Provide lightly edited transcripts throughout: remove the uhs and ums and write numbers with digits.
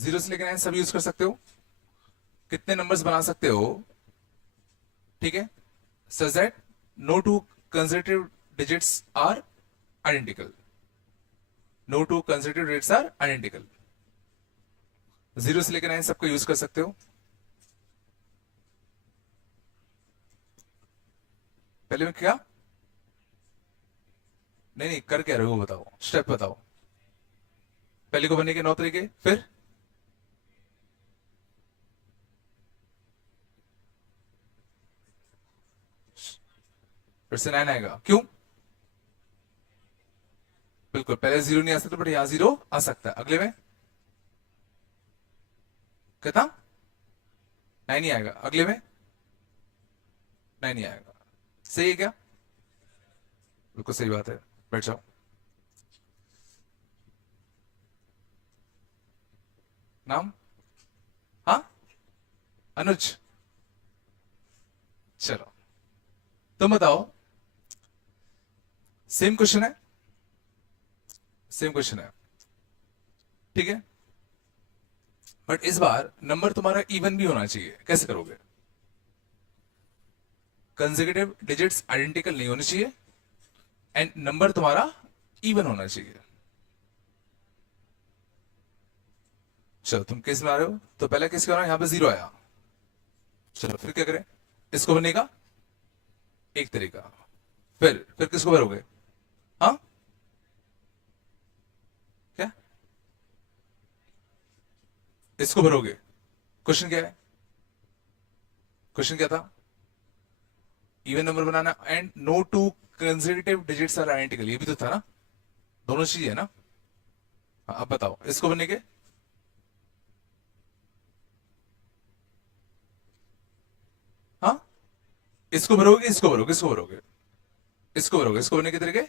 Zero से लेकर 9 सब यूज कर सकते हो। कितने नंबर्स बना सकते हो, ठीक है, such that no two consecutive digits are identical. No two consecutive digits are identical. Zero से लेकर 9 सबको यूज कर सकते हो। पहले में क्या, नहीं नहीं कर क्या रहे हो बताओ, स्टेप बताओ। पहले को बनने के 9 तरीके, फिर से 9 आएगा, क्यों? बिल्कुल, पहले जीरो नहीं आ सकता, बट यहां जीरो आ सकता है। अगले में कितना, 9 ही आएगा। अगले में 9 ही आएगा। सही है क्या? बिल्कुल सही बात है। बैठ जाओ। नाम? हाँ, अनुज। चलो, तुम बताओ। सेम क्वेश्चन है, सेम क्वेश्चन है, ठीक है, बट इस बार नंबर तुम्हारा इवन भी होना चाहिए। कैसे करोगे? कंसेक्यूटिव डिजिट्स आइडेंटिकल नहीं होने चाहिए एंड नंबर तुम्हारा इवन होना चाहिए। चलो, तुम किस में आ रहे हो? तो पहले किस का यहां पे जीरो आया। चलो, फिर क्या करें? इसको भरने का एक तरीका। फिर किसको भरोगे? हाँ, क्या? इसको भरोगे। क्वेश्चन क्या है? क्वेश्चन क्या था? इवन नंबर बनाना and no two consecutive digits are identical, ये भी तो था ना। दोनों चीज है ना। हाँ, अब बताओ इसको बनने के। हाँ, इसको भरोगे, इसको भरोगे, इसको भरोगे, इसको भरोगे, इसको बनने के तरीके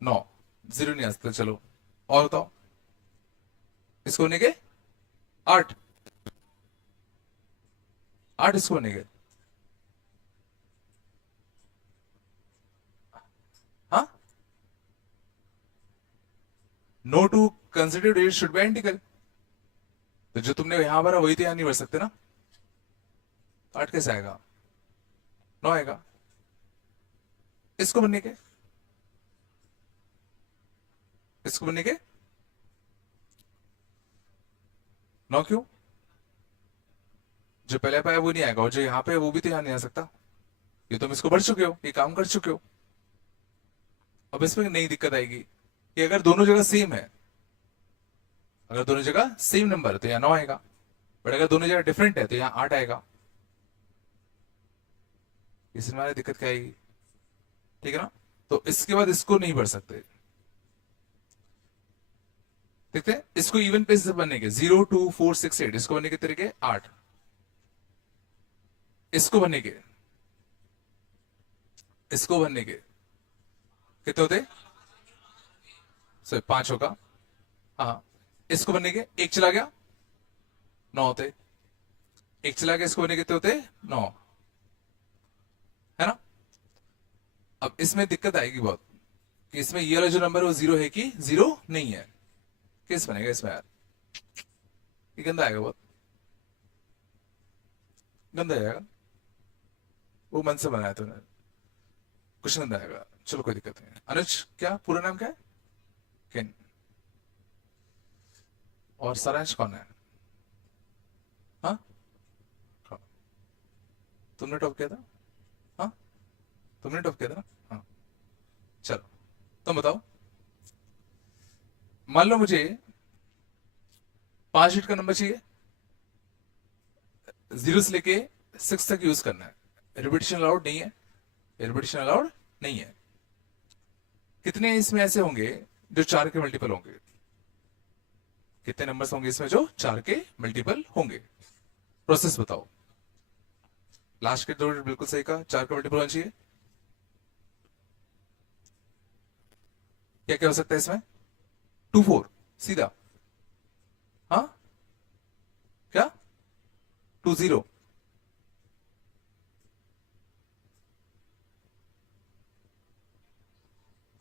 9। जीरो नहीं आ सकता। चलो, और बताओ। इसको बनने के 8। 8 इसको बनने के। हाँ, no two consider digit should be identical. तो जो तुमने यहां भरा वही तो यहां नहीं भर सकते ना। तो 8 कैसे आएगा? 9 आएगा। इसको बनने के, इसको बनने के 9 क्यों? जो पहले पाया वो नहीं आएगा, और जो यहाँ पे है वो भी तो यहाँ नहीं आ सकता। ये तुम इसको भर चुके हो, ये काम कर चुके हो। अब इसमें नई दिक्कत आएगी कि अगर दोनों जगह सेम है, अगर दोनों जगह सेम नंबर है तो यहाँ 9 आएगा, बट अगर दोनों जगह डिफरेंट है तो यहाँ 8 आएगा। इसमें हमारी दिक्कत क्या आएगी? ठीक है ना। तो इसके बाद इसको नहीं भर सकते। देखते हैं इसको इवन पे से बनने के 0 2 4 6 8, इसको बनने के तरीके 8। इसको बनने के, इसको बनने के कितने होते? सर 5 होगा। हाँ, इसको बनने के एक चला गया, 9 होते। एक चला गया, इसको बनने के कितने होते? 9, है ना। अब इसमें दिक्कत आएगी बहुत कि इसमें ये वाला जो नंबर है वो जीरो है कि जीरो नहीं है। किस बनेगा इसमें यार? ये गंदा आएगा बहुत, गंदा आएगा। वो मन से बनाया तूने, कुछ गंदा आएगा। चलो, कोई दिक्कत नहीं। अनुज, क्या पूरा नाम क्या है? किन? और सारांश कौन है? हाँ, तुमने टॉप किया था। हाँ, तुमने टॉप किया था ना। हाँ, चलो, तुम बताओ। मान लो मुझे 5 डिजिट का नंबर चाहिए, जीरो से लेके 6 तक यूज करना है। रिपीटिशन अलाउड नहीं है, रिपीटिशन अलाउड नहीं है। कितने इसमें ऐसे होंगे जो 4 के मल्टीपल होंगे? कितने नंबर्स होंगे इसमें जो 4 के मल्टीपल होंगे? प्रोसेस बताओ। लास्ट के दो digit बिल्कुल सही कहा, 4 का मल्टीपल होना चाहिए। क्या क्या हो सकता है इसमें? 2 4 सीधा। हाँ, क्या? 2 0।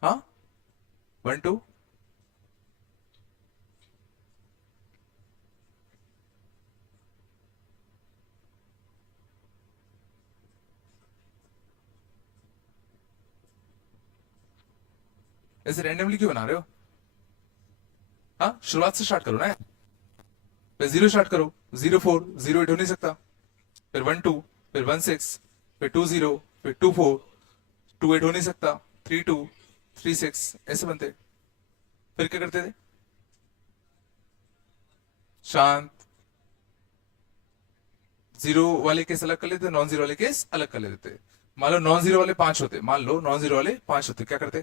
हाँ, 1 2। ऐसे रैंडमली क्यों बना रहे हो? हाँ, शुरुआत से स्टार्ट करो ना। फिर 0 स्टार्ट करो। 0 4 0 8 हो नहीं सकता। फिर 1 2, फिर 1 6, फिर 2 0, फिर 2 4, 2 8 हो नहीं सकता। 3 2, 3 6 ऐसे बनते। फिर क्या करते थे? शांत। जीरो वाले केस अलग कर लेते, नॉन जीरो वाले केस अलग कर लेते। मान लो नॉन जीरो वाले 5 होते, मान लो नॉन जीरो वाले 5 होते, क्या करते?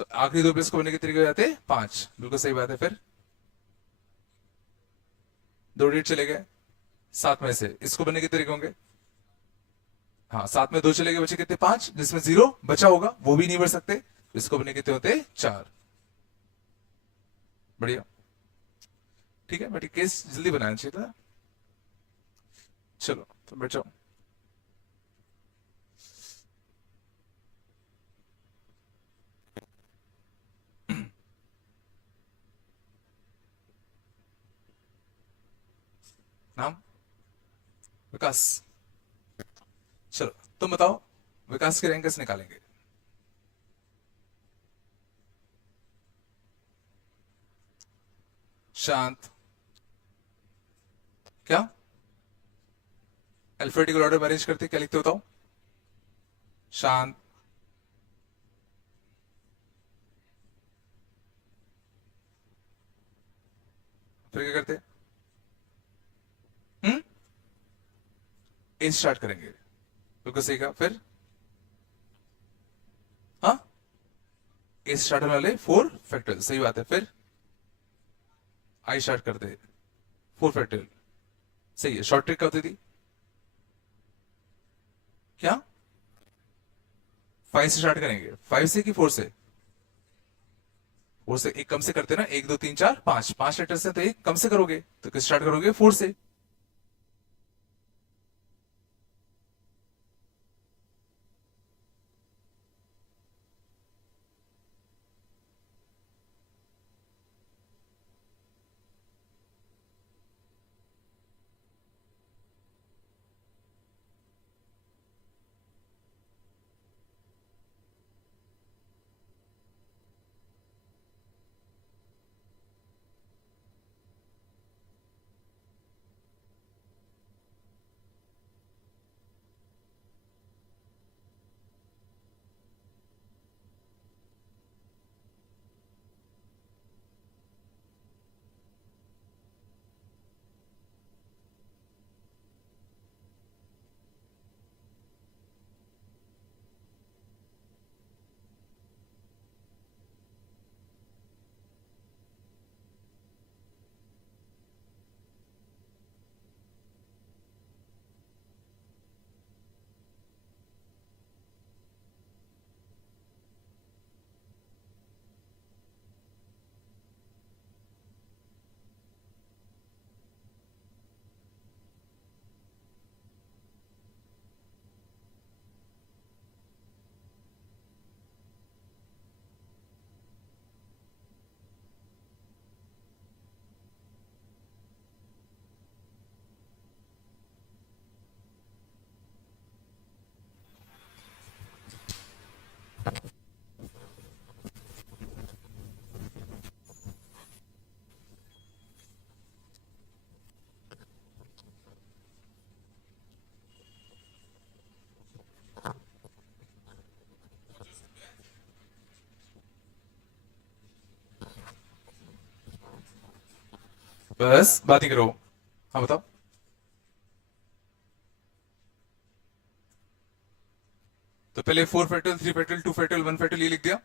तो आखिरी दो प्लेस को बनने के तरीके हो जाते 5। बिल्कुल सही बात है। फिर 2 डिजिट चले गए। 7 में से इसको बनने के तरीके होंगे। हाँ, 7 में 2 चले गए, बचे कितने? 5, जिसमें 0 बचा होगा वो भी नहीं बढ़ सकते। इसको बनने कितने होते? 4। बढ़िया। ठीक है, बट केस जल्दी बनाना चाहिए था। चलो तो बैठ जाओ। नाम? विकास। चलो तुम बताओ, विकास के रैंक कैसे निकालेंगे? शांत। क्या अल्फाबेटिकल ऑर्डर में अरेंज करते क्या लिखते हो बताओ? शांत। फिर क्या करते? हम्म, ए स्टार्ट करेंगे। बिल्कुल सही कहा। फिर हाँ, ए स्टार्ट होने वाले 4 फैक्टर्स, सही बात है। फिर आई स्टार्ट करते 4 फैक्टोरियल, सही है। शॉर्ट ट्रिक क्या होती थी? क्या 5 से स्टार्ट करेंगे? 5 से कि 4 से? 4 से। एक कम से करते ना, 1 2 3 4 5, 5 लेटर से तो एक कम से करोगे, तो किस स्टार्ट करोगे? 4 से। बस बात ही करो। हाँ बताओ। तो पहले 4 फैक्टोरियल, 3 फैक्टोरियल, 2 फैक्टोरियल, 1 फैक्टोरियल ये लिख दिया।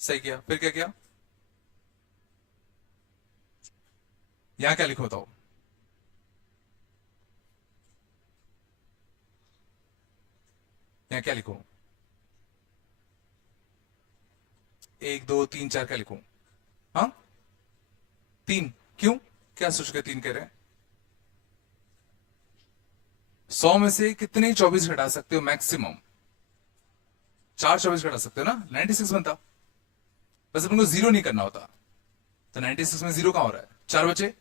सही किया। फिर क्या किया? यहां क्या लिखो बताओ? यहाँ क्या लिखो? 1 2 3 4 क्या लिखो? हाँ, 3 क्यों? क्या सोच के 3 कह रहे हैं? 100 में से कितने 24 घटा सकते हो मैक्सिमम? 4 24 घटा सकते हो ना, 96 बनता। बस अपन को जीरो नहीं करना होता। तो 96 में जीरो कहां हो रहा है? 4 बचे।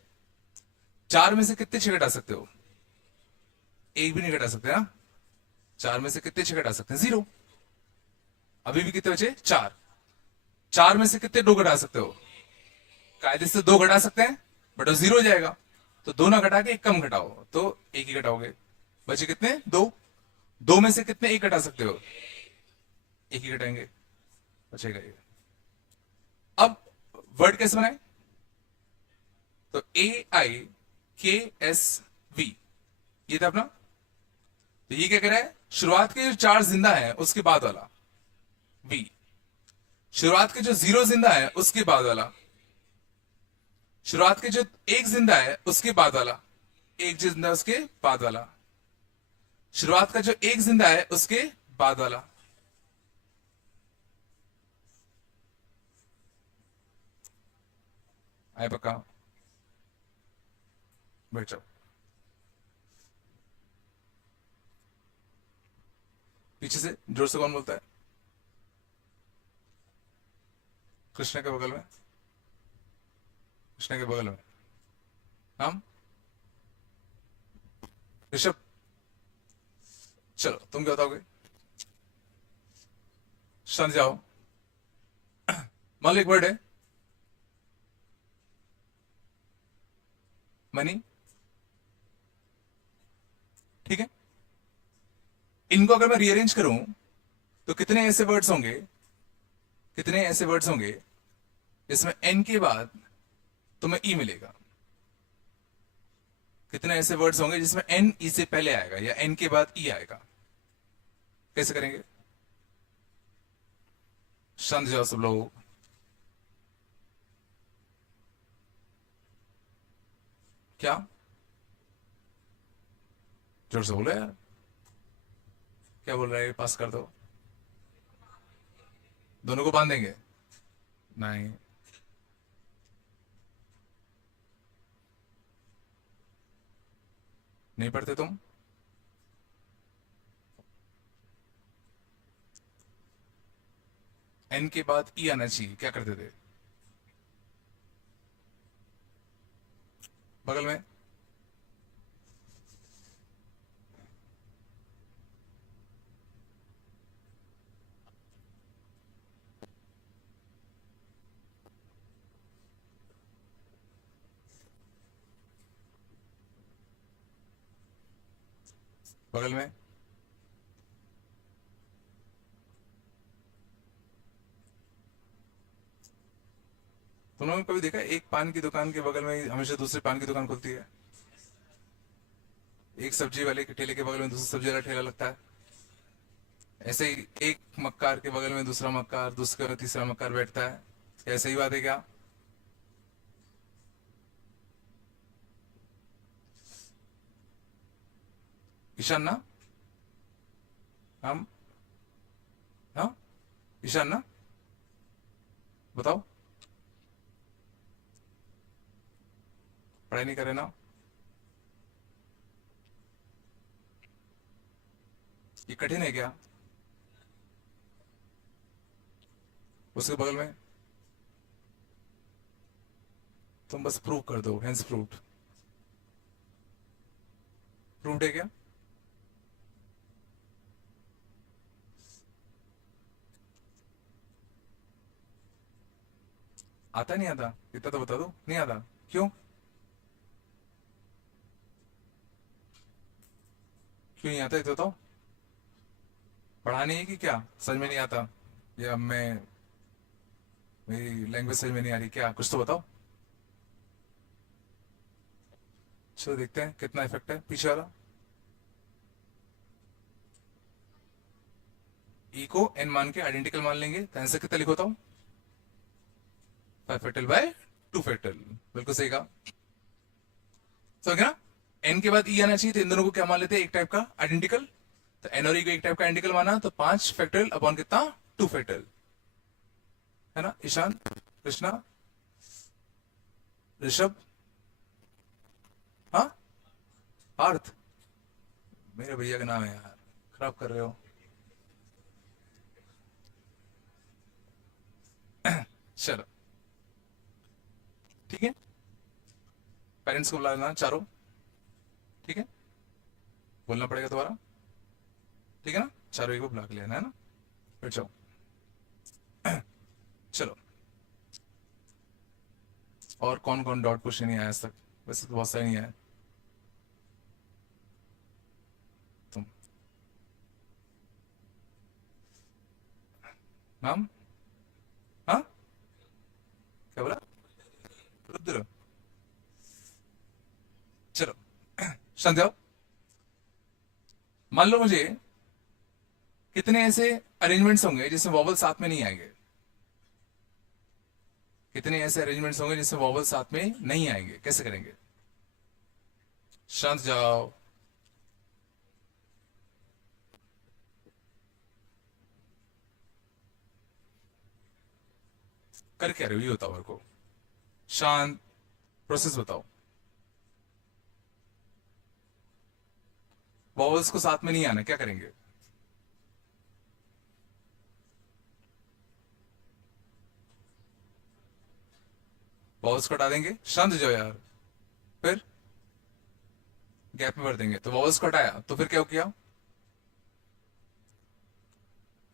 4 में से कितने 6 घटा सकते हो? एक भी नहीं घटा सकते ना। 4 में से कितने 6 घटा सकते हैं? 0। अभी भी कितने बचे? चार। चार में से कितने दो घटा सकते हो? कायदे से दो घटा सकते हैं, बट वो जीरो हो जाएगा। तो दो ना घटा के एक कम घटाओ, तो एक ही घटाओगे। बचे कितने? दो। दो में से कितने एक घटा सकते हो? एक ही घटाएंगे, बचेगा ये। अब वर्ड कैसे बनाए? तो AIKSV, ये था अपना। तो ये क्या कह रहा है? शुरुआत के जो चार जिंदा है उसके बाद वाला V, शुरुआत के जो जीरो जिंदा है उसके बाद वाला, शुरुआत के जो एक जिंदा है उसके बाद वाला, एक जिंदा उसके बाद वाला, शुरुआत का जो एक जिंदा है उसके बाद वाला। आए पक्का? बैठ जाओ। पीछे से जोर से कौन बोलता है? कृष्णा के बगल में, कृष्णा के बगल में हम। ऋषभ, चलो तुम क्या बताओगे? शांत जाओ। मान लो एक वर्ड है मनी, ठीक है? इनको अगर मैं रीअरेंज करूं तो कितने ऐसे वर्ड्स होंगे, कितने ऐसे वर्ड्स होंगे इसमें एन के बाद तुम्हें ई मिलेगा? कितने ऐसे वर्ड्स होंगे जिसमें एन ई से पहले आएगा या एन के बाद ई आएगा? कैसे करेंगे? शांत जाओ सब लोग। क्या? जोर से बोलो यार। क्या बोल रहा है? पास कर दो। दोनों को बांधेंगे? नहीं। नहीं पढ़ते तुम? एन के बाद ई आना चाहिए, क्या करते थे? बगल में। बगल में। तुमने कभी देखा एक पान की दुकान के बगल में हमेशा दूसरी पान की दुकान खुलती है? एक सब्जी वाले के ठेले के बगल में दूसरा सब्जी वाला ठेला लगता है। ऐसे ही एक मक्कार के बगल में दूसरा मक्कार, दूसरे में तीसरा मक्कार बैठता है। क्या सही बात है क्या? ईशान ना? हम? हाँ, ईशान ना? बताओ। पढ़ाई नहीं करे ना? ये कठिन है क्या? उसके बगल में तुम बस प्रूव कर दो, हेंस प्रूव्ड। प्रूव्ड है क्या? आता नहीं आता? इतना तो बता दो, नहीं आता क्यों? क्यों नहीं आता इतना तो? पढ़ाने है कि क्या समझ में नहीं आता? या मैं, मेरी लैंग्वेज समझ में नहीं आ रही क्या? कुछ तो बताओ। चलो देखते हैं कितना इफेक्ट है पीछे वाला। ई को एन मान के आइडेंटिकल मान लेंगे तो आंसर कितना लिखोता हूं? 5 फैक्टल बाय 2 फैक्टल। बिल्कुल सही कहा। समझ गया ना? एन के बाद ई आना चाहिए, तो इन दोनों को क्या मान लेते हैं? एक टाइप का आइडेंटिकल। तो एन और ई को एक टाइप का आइडेंटिकल माना तो 5 फैक्टल अपॉन कितना? 2 फैक्टल। है ना? ईशान, कृष्णा, ऋषभ, हाँ, पार्थ। मेरे भैया का नाम है यार, खराब कर रहे हो। चलो ठीक है, पेरेंट्स को बुला लेना चारों। ठीक है, बोलना पड़ेगा दोबारा। ठीक है ना? चारों एक को बुला के लेना है ना? बैठ जाओ। और कौन कौन डॉट क्वेश्चन नहीं आया आज तक? वैसे तो बहुत सारे नहीं आए। तुम नाम? हाँ, क्या बोला? रुद्र? चलो शांत जाओ। मान लो मुझे कितने ऐसे अरेंजमेंट्स होंगे जिसमें वॉवल साथ में नहीं आएंगे? कितने ऐसे अरेंजमेंट्स होंगे जिसमें वॉवल साथ में नहीं आएंगे? कैसे करेंगे? शांत जाओ। कर क्या रहे हो ये बताओ मेरे को। शांत। प्रोसेस बताओ। वॉवल्स को साथ में नहीं आना, क्या करेंगे? वॉवल्स को हटा देंगे। शांत हो जाओ यार। फिर गैप में भर देंगे। तो वॉवल्स को हटाया तो फिर क्या किया?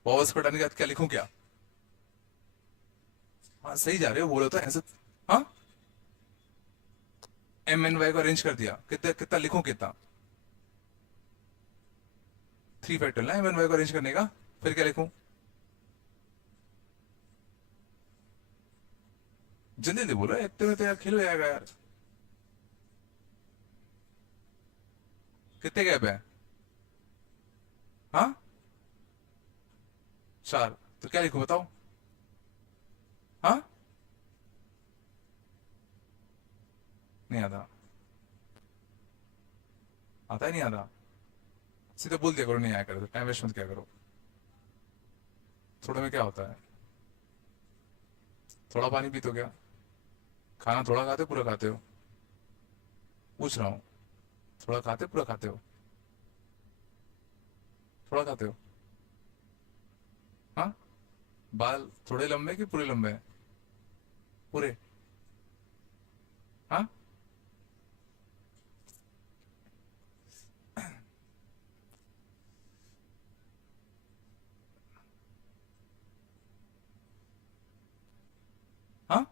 वॉवल्स को हटाने के बाद क्या लिखूं क्या? हाँ सही जा रहे हो, बोलो तो ऐसे। हाँ, एम एन वाई को अरेंज कर दिया। कितना कितना लिखूं कितना? 3 फैक्टोरियल ना एम एन वाई को अरेंज करने का। फिर क्या लिखूं? जल्दी जल्दी बोलो, इतने में तो यार खेल हो जाएगा यार। कितने गैप है? हाँ, 4। तो क्या लिखूं बताओ? हाँ, नहीं आता। आता ही नहीं आता। सीधे बोल दिया करो नहीं आया करो, टाइम वेस्ट मत किया करो। थोड़े में क्या होता है? थोड़ा पानी पी तो क्या? खाना थोड़ा खाते हो पूरा खाते हो? पूछ रहा हूँ। थोड़ा खाते पूरा खाते हो? थोड़ा खाते हो? हाँ। बाल थोड़े लंबे कि पूरे लंबे हैं? पूरे? हाँ। हाँ।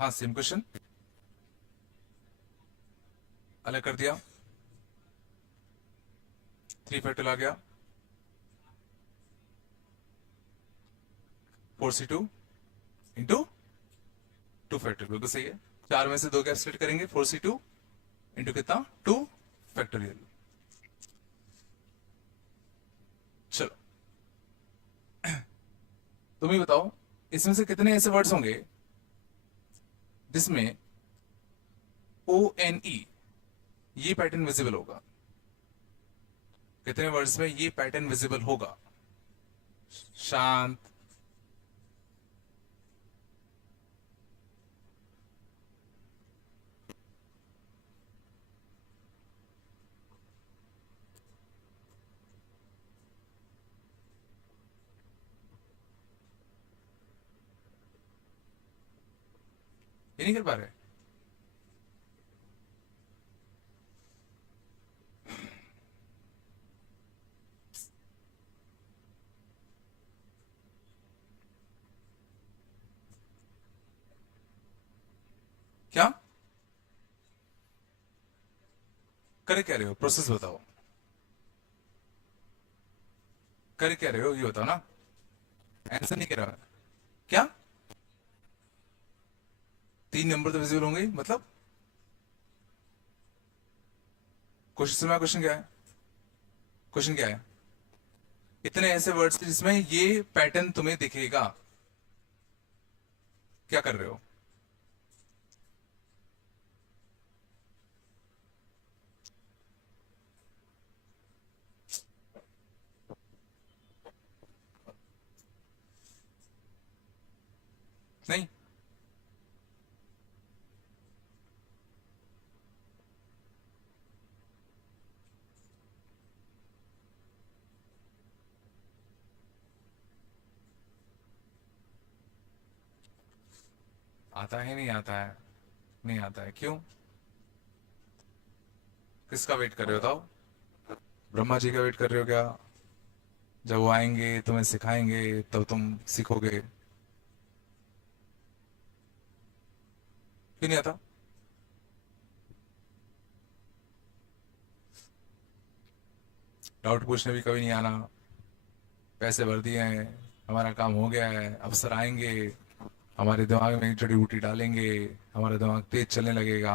हाँ सेम क्वेश्चन। अलग कर दिया। 3 फैक्टोरियल आ गया। 4c2 इंटू 2 फैक्टोरियल, बिल्कुल सही है। 4 में से 2 गैप स्प्लिट करेंगे। 4c2 इंटू कितना? 2 फैक्टोरियल। चलो तुम ही बताओ, इसमें से कितने ऐसे वर्ड्स होंगे जिसमें ओ एन ई ये पैटर्न विजिबल होगा? कितने वर्ड्स में ये पैटर्न विजिबल होगा? शांत। ये नहीं कर पा रहे? क्या करे क्या रहे हो? प्रोसेस बताओ। करे क्या रहे हो ये बताओ ना। आंसर नहीं कर रहा मैं। क्या? 3 नंबर तो विजिबल होंगे ही, मतलब क्वेश्चन में क्वेश्चन क्या है? क्वेश्चन क्या है? इतने ऐसे वर्ड्स जिसमें ये पैटर्न तुम्हें दिखेगा, क्या कर रहे हो? नहीं। आता है नहीं आता है? नहीं आता है, क्यों? किसका वेट कर रहे हो बताओ? ब्रह्मा जी का वेट कर रहे हो क्या? जब वो आएंगे तुम्हें सिखाएंगे तब तुम सीखोगे। क्यों नहीं आता? डाउट पूछने भी कभी नहीं आना, पैसे भर दिए हैं, हमारा काम हो गया है, अफसर आएंगे, हमारे दिमाग में एक जड़ी बूटी डालेंगे, हमारा दिमाग तेज चलने लगेगा,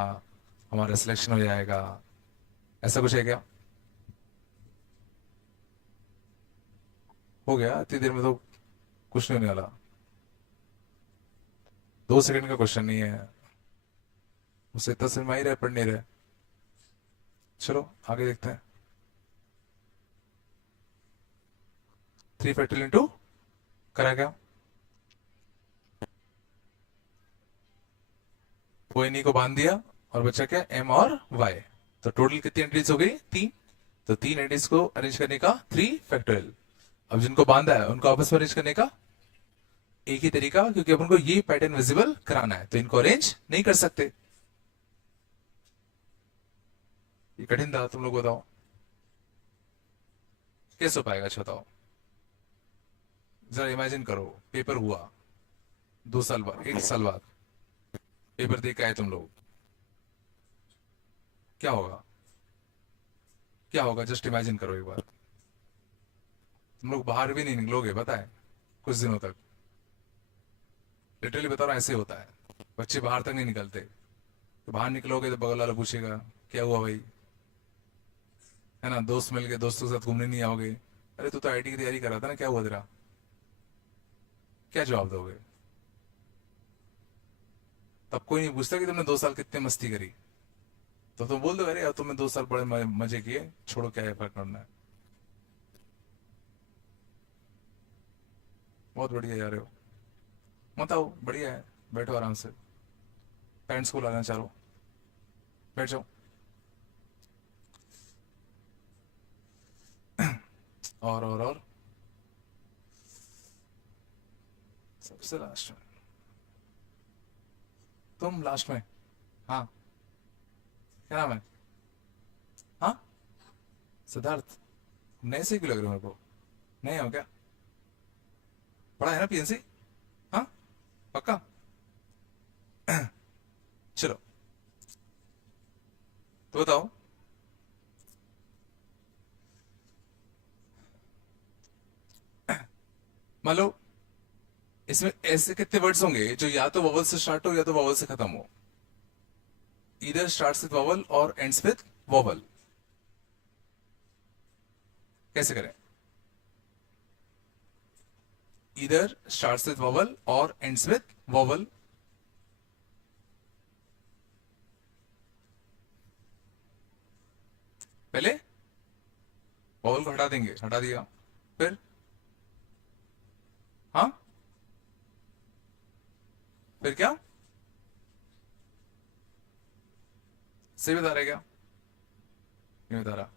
हमारा सिलेक्शन हो जाएगा, ऐसा कुछ है क्या? हो गया इतनी देर में तो कुछ नहीं होने वाला। 2 सेकंड का क्वेश्चन नहीं है, उससे इतना समझ में ही रहे, पढ़ नहीं रहे। चलो आगे देखते हैं। 3 फैक्टोरियल इंटू करा क्या? वो इन्हीं को बांध दिया और बचा क्या? एम और वाई। तो टोटल कितनी एंट्रीज हो गई? 3। तो 3 एंट्रीज को अरेंज करने का 3 फैक्टोरियल। अब जिनको बांधा है उनको आपस में अरेंज करने का एक ही तरीका, क्योंकि अपन को ये पैटर्न विजिबल कराना है तो इनको अरेंज नहीं कर सकते। ये कठिन था, तुम लोग बताओ कैसे हो पाएगा? अच्छा बताओ, जरा इमेजिन करो, पेपर हुआ 2 साल बाद, 1 साल बाद पेपर दे के आए तुम लोग, क्या होगा? क्या होगा? जस्ट इमेजिन करो एक बार। तुम लोग बाहर भी नहीं निकलोगे, पता है, कुछ दिनों तक। लिटरली बता रहा हूं, ऐसे होता है, बच्चे बाहर तक नहीं निकलते। तो बाहर निकलोगे तो बगल वाला पूछेगा क्या हुआ भाई, है ना? दोस्त मिल के दोस्तों के साथ घूमने नहीं आओगे? अरे तू तो आईटी की तैयारी कर रहा था ना, क्या हुआ तेरा? क्या जवाब दोगे? तब कोई नहीं पूछता कि तुमने 2 साल कितने मस्ती करी। तो तुम बोल दो अरे यार तुमने 2 साल बड़े मजे किए, छोड़ो क्या है, फर्क करना है। बहुत बढ़िया जा रहे हो, मत आओ, बढ़िया है, बैठो आराम से, पेरेंट्स को लाना चाहो, बैठ जाओ। और सबसे लास्ट में, तुम लास्ट में। हाँ, क्या नाम है? हाँ, सिद्धार्थ। नए से क्यों लग रहे हो मेरे को? नए हो क्या? पढ़ा है ना पीएनसी? हाँ, पक्का? चलो तो बताओ, मान लो इसमें ऐसे कितने वर्ड्स होंगे जो या तो वॉवल से स्टार्ट हो या तो वॉवल से खत्म हो? इधर स्टार्ट्स विद वॉवल और एंड्स विद वॉवल। कैसे करें? इधर स्टार्ट्स विद वॉवल और एंड्स विद वॉवल। पहले वॉवल को हटा देंगे, हटा दिया, फिर हाँ, फिर क्या? सही बता रहे क्या? नहीं बता रहा।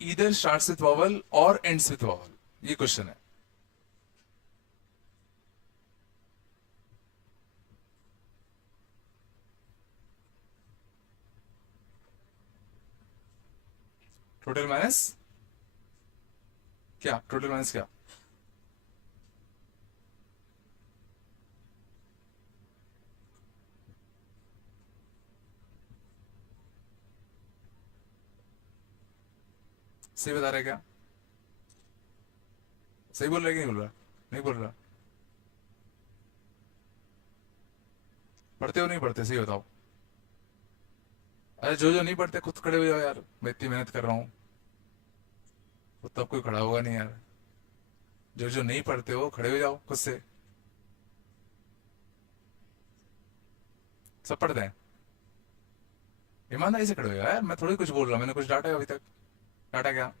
इधर स्टार्ट्स विद वॉवल और एंड्स विद वॉवल, ये क्वेश्चन है। टोटल माइनस क्या? टोटल माइनस क्या? सही बता रहे क्या? सही बोल रहे कि नहीं बोल रहा? नहीं बोल रहा? पढ़ते हो नहीं पढ़ते, सही बताओ। अरे जो जो नहीं पढ़ते खुद खड़े हो जाओ यार, मैं इतनी मेहनत कर रहा हूँ। तो तब कोई खड़ा होगा नहीं यार। जो जो नहीं पढ़ते हो खड़े हो जाओ खुद से। सब पढ़ते हैं, ईमानदारी से खड़े हो जाओ यार, मैं थोड़ी कुछ बोल रहा हूँ, मैंने कुछ डांटा है अभी तक? डांटा क्या?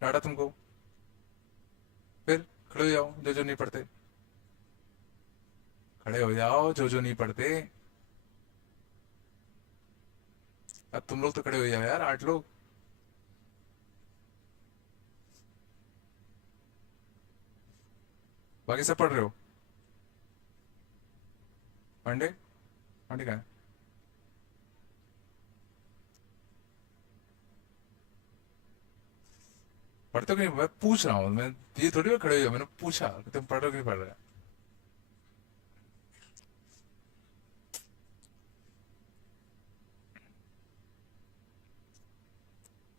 डांटा तुमको? फिर खड़े हो जाओ जो जो नहीं पढ़ते, खड़े हो जाओ जो जो नहीं पढ़ते। अब तुम लोग तो खड़े हो जाओ यार, 8 लोग। बाकी सब पढ़ रहे हो? पांडे? पांडे कहाँ है? पढ़ते हो कि नहीं? मैं पूछ रहा हूँ, मैं ये थोड़ी मैं खड़े हुए, मैंने पूछा कि तुम पढ़ रहे हो कि नहीं पढ़ रहे।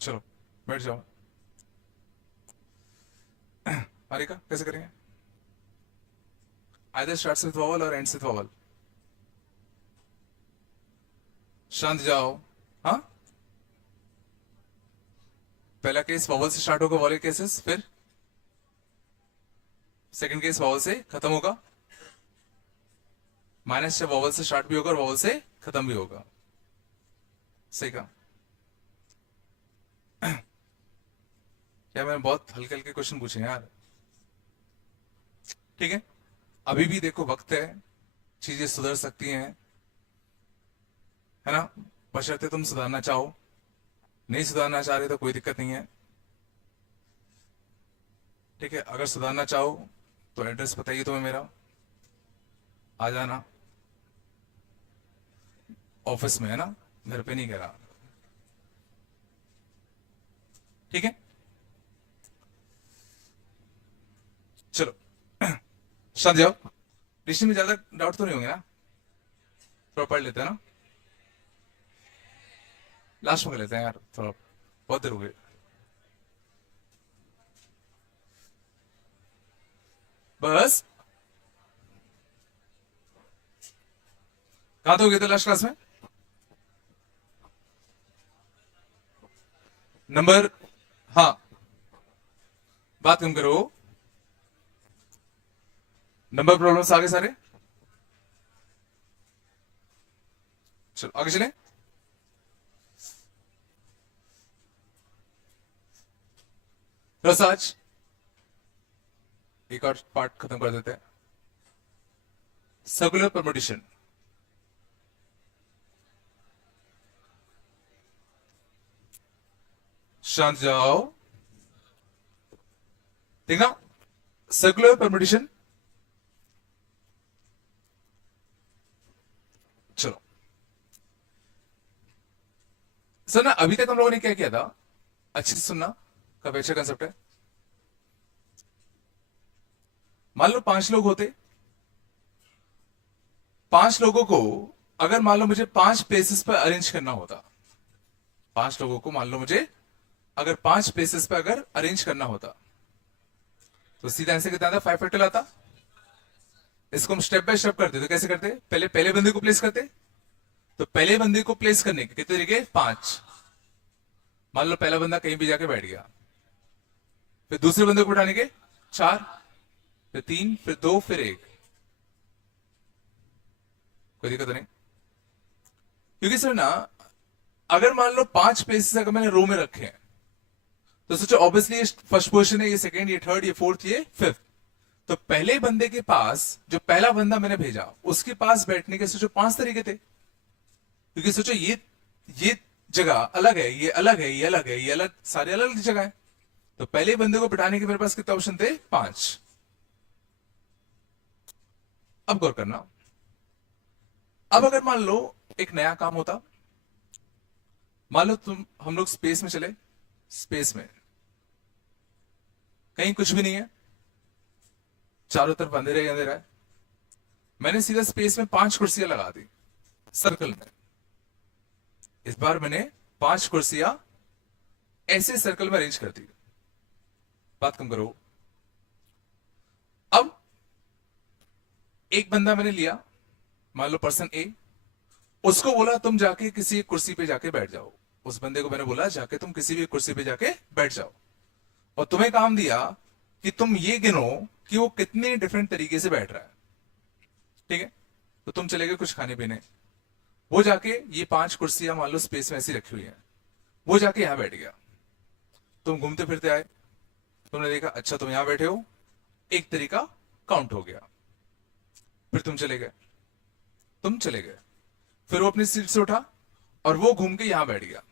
चलो बैठ जाओ। हारिका कैसे करेंगे? आइदर स्टार्ट्स विद वॉवल और एंड्स विद वॉवल। शांत जाओ। हाँ, पहला केस वॉवल से स्टार्ट होगा, वाले केसेस, फिर सेकंड केस वॉवल से खत्म होगा। माइनस से वॉवल से स्टार्ट भी होगा और वॉवल से खत्म भी होगा। सही कहा। क्या मैंने बहुत हल्के हल्के क्वेश्चन पूछे हैं यार। ठीक है, अभी भी देखो वक्त है, चीजें सुधर सकती हैं, है ना? बशर्ते तुम सुधारना चाहो। नहीं सुधारना चाह रहे तो कोई दिक्कत नहीं है। ठीक है, अगर सुधारना चाहो तो एड्रेस बताइए तुम्हें मेरा, आ जाना। ऑफिस में है ना, घर पे नहीं करा। ठीक है, चलो शांत जाओ। ऋषि में ज्यादा डाउट तो नहीं होंगे ना? थोड़ा पढ़ लेते हैं ना, लास्ट में कर लेते हैं यार, थोड़ा बहुत देर हो गई। बस कहां तो गए थे लास्ट क्लास में? नंबर, हाँ, बात कम करो। नंबर प्रॉब्लम्स आगे सारे। चलो आगे चले। बस आज एक और पार्ट खत्म कर देते हैं, सर्कुलर परमुटेशन। शांत जाओ। देखना, सर्कुलर परमुटेशन। चलो सर ना, अभी तक हम लोगों ने क्या किया था, अच्छे से सुनना, काफी अच्छा कंसेप्ट है। मान लो 5 लोग होते, 5 लोगों को अगर मान लो मुझे 5 प्लेसेस पर अरेंज करना होता, 5 लोगों को मान लो मुझे अगर 5 प्लेसेस पर अगर अरेंज करना होता, तो सीधा आंसर कितना आता? 5 फैक्टोरियल आता। इसको हम स्टेप बाय स्टेप करते, तो कैसे करते? पहले पहले बंदे को प्लेस करते। तो पहले बंदे को प्लेस करने के कितने तरीके? 5। मान लो पहला बंदा कहीं भी जाके बैठ गया, फिर दूसरे बंदे को बिठाने के 4, फिर 3, फिर 2, फिर 1। कोई दिक्कत नहीं, क्योंकि सर ना, अगर मान लो 5 प्लेसेस अगर मैंने रो में रखे हैं, तो सोचो ऑब्वियसली ये फर्स्ट पोजिशन है, ये सेकंड, ये थर्ड, ये फोर्थ, ये फिफ्थ। तो पहले बंदे के पास, जो पहला बंदा मैंने भेजा, उसके पास बैठने के सोचो 5 तरीके थे, क्योंकि सोचो ये जगह अलग है, ये अलग है, ये अलग है, ये अलग, सारे अलग अलग जगह है। तो पहले बंदे को बिठाने के मेरे पास कितने ऑप्शन थे? 5। अब गौर करना, अब अगर मान लो एक नया काम होता, मान लो हम लोग स्पेस में चले, स्पेस में कहीं कुछ भी नहीं है, चारों तरफ अंधेरा ही अंधेरा है। मैंने सीधा स्पेस में 5 कुर्सियां लगा दी सर्कल में। इस बार मैंने 5 कुर्सियां ऐसे सर्कल में अरेंज कर दी। बात कम करो। अब एक बंदा मैंने लिया, मान लो पर्सन ए, उसको बोला तुम जाके किसी कुर्सी पे जाके बैठ जाओ। उस बंदे को मैंने बोला जाके तुम किसी भी कुर्सी पे जाके बैठ जाओ, और तुम्हें काम दिया कि तुम ये गिनो कि वो कितने डिफरेंट तरीके से बैठ रहा है। ठीक है, तो तुम चले गए कुछ खाने पीने, वो जाके ये 5 कुर्सियां मान लो स्पेस में ऐसी रखी हुई है, वो जाके यहां बैठ गया। तुम घूमते फिरते आए, तुमने देखा अच्छा तुम यहां बैठे हो, एक तरीका काउंट हो गया। फिर तुम चले गए, तुम चले गए, फिर वो अपनी सीट से उठा और वो घूम के यहां बैठ गया।